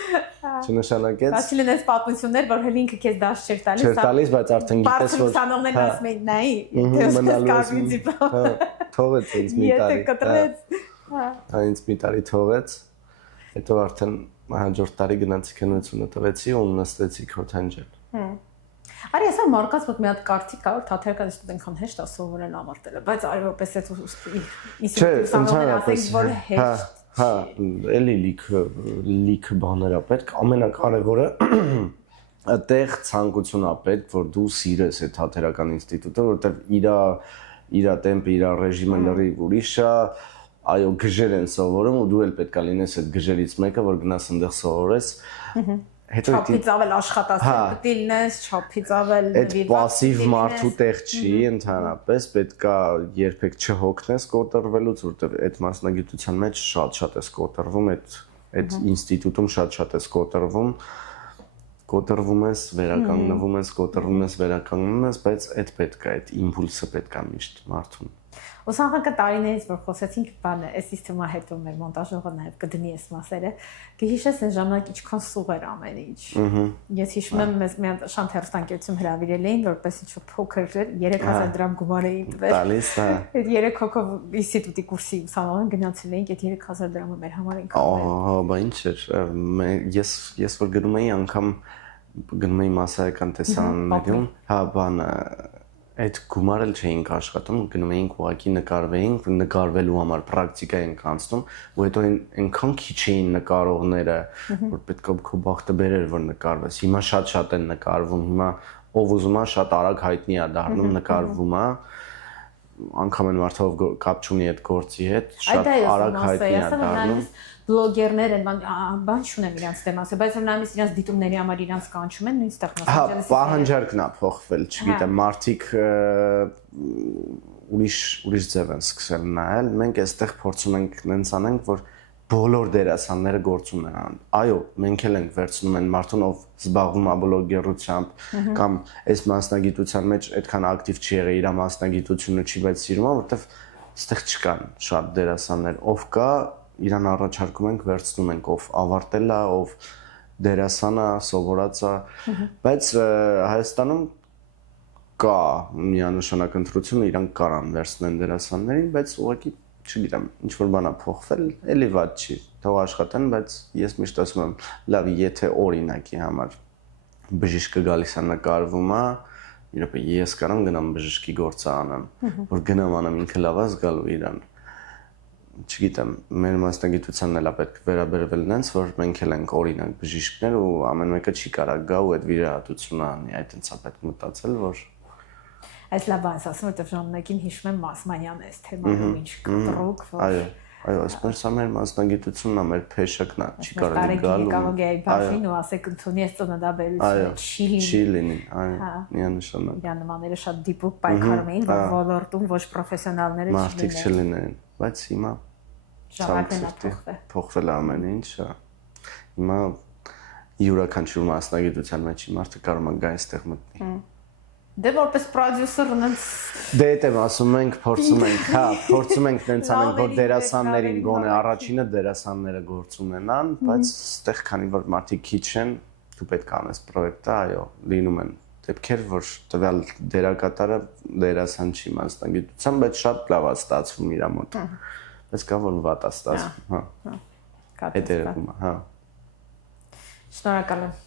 Չնշանակեց։ Վասիլին էս պատմություններ, որ հելինքը քեզ դաս չէր տալիս։ Չէր տալիս, բայց արդեն գիտես որ ուսանողներն ասում էին, նայ, դες կարմիր դիպլոմ։ Թողեց ինձ մի տարի։ Եթե կտրեց։ Հա, ինձ մի տարի թողեց։ Հետո արդեն հաջորդ տարի գնացի քննությունը տվեցի ու նստեցի Քոթանջան։ Արի ասա մարկած մոտ մի հատ կարծիք կա որ թաթերական ստուդ այնքան հեշտ է սովորել ամարտելը, բայց այլապես է ուսանողներ ասենք որ հեշտ։ Հա, էլի լիքը բաներ է պետք, ամենակարևորը այդտեղ ցանկություն է պետք, որ դու սիրես այդ թաթերական ինստիտուտը, որովհետև իր տեմպը, իր ռեժիմը լրիվ ուրիշ է, այո, գժեր են սովորում ու դու էլ պետք է լինես այդ գժերից մեկը, որ գնաս այնտեղ սովորես։ Հետո չափից ավել աշխատասեր պետք է լինես, չափից ավել այդ пассив մարդու տեղ չի, ընդհանրապես պետք է երբեք չհոգնես կոտրվելուց, որովհետև այդ մասնագիտության մեջ շատ ես կոտրվում, այդ ինստիտուտում շատ ես կոտրվում։ կոտրվում ես, վերականգնվում ես, կոտրվում ես, վերականգնվում ես, բայց այդ պետք է, այդ իմպուլսը պետք է միշտ մարդուն։ Ուսանողական տարիներից որ խոսեցինք, բանը, էսից թվում է հետո մեր մոնտաժողը նաև կդնի այս մասերը, կհիշես այն ժամանակ ինչքան սուղ էր ամեն ինչ։ Ես հիշում եմ, մեզ մի հատ շանթ հեռուստաընկերություն հրավիրել էին, որպես ինչ-որ փոքր 3000 դրամ գումար էին տվել։ Տալիս, հա։ Այդ 3 հոգով ինստիտուտի կուրսի ուսանողին գնացել էինք, այդ 3000 դրամը մեր համար ենք կապել։ Ահա, բա ինչ էր։ Ես որ գնում էի անգամ գնում էի մասսայական տեսարաններում, հա, բանը այդ գումարը չէինք աշխատում, գնում էինք ուղակի նկարվեինք, նկարվելու համար պրակտիկա ենք անցնում, ու հետո այնքան քիչ էին նկարողները, որ պետք է քո բախտը բերեր, որ նկարվես։ Հիմա շատ են նկարվում, հիմա ով ուզում է շատ արագ հայտնի է դառնում, նկարվում է, անգամ են մարդով կապ չունի այդ գործի հետ, շատ արագ հայտնի է դառնում։ Բլոգերներ են, բան չունեմ իրանց դեմ ասել, բայց որ նայես իրանց դիտումների համար իրանց կանչում են, նույնիսկ Հա, պահանջարկն է փոխվել, չգիտեմ, մարդիկ ուրիշ ձև են սկսել նայել, մենք այստեղ փորձում ենք նենց անենք, որ բոլոր դերասանները գործում են անում։ Այո, մենք էլ ենք վերցնում են մարդուն, ով զբաղվում է բլոգերությամբ կամ այս մասնագիտության մեջ այդքան ակտիվ չի եղել, իր մասնագիտությունը չի, բայց սիրում է, որովհետև այստեղ չկան շատ դերասաններ, ով կա իրան առաջարկում ենք, վերցնում ենք, ով ավարտել է, ով դերասան է, սովորած է, բայց Հայաստանում կա միանշանակ ընտրություն, իրանք կարան վերցնեն դերասաններին, բայց ուղղակի չգիտեմ, ինչ որ բան է փոխվել, էլի վատ չի, թող աշխատեն, բայց ես միշտ ասում եմ, լավ, եթե օրինակի համար բժիշկը գալիս է նկարվում է, իրոք ես կարամ գնամ բժշկի գործը անեմ, որ գնամ անեմ ինքը լավ է զգալու իրան։ Չգիտեմ, մեր մասնագիտությանն էլ է պետք վերաբերվել նենց, որ մենք էլ ենք օրինակ բժիշկներ ու ամեն մեկը չի կարող գա ու այդ վիրահատությունը անի, այդ հենց է պետք մտածել, որ Այս լավ բան ասում, որտեղ ժամանակին հիշում եմ Մասմանյան այս թեման ինչ կտրուկ, որ Այո, այսպես է մեր մասնագիտությունն է, մեր փեշակն է, չի կարելի գալ ու էկոլոգիայի բաժին ու ասեք ընդունի այս ծննդաբերությունը չի լինի, այո, միանշանակ։ Իրանց նմանները շատ դիպուկ պայքարում էին, որ ոլորտում ոչ պրոֆեսիոնալները մարդիկ չլինեն, բայց հիմա ժամանակն փոխվել է ամեն ինչ, հիմա յուրաքանչյուր մասնագիտության մեջ մարդը կարող է գա այստեղ մտնի։ Դե որպես պրոդյուսեր ունենց Դե այդ եմ ասում ենք, փորձում ենք, հա, փորձում ենք նենց անենք, որ դերասաններին գոնե առաջինը դերասանները գործ ունենան, բայց այստեղ քանի որ մարդիկ քիչ են, դու պետք է անես պրոյեկտը, այո, լինում են դեպքեր, որ տվյալ դերակատարը դերասան չի մասնագիտության, բայց շատ լավ է ստացվում իր մոտ։ Բայց կա որ վատ է ստացվում, հա։ Այդ երևում է, հա։ Շնորհակալ եմ։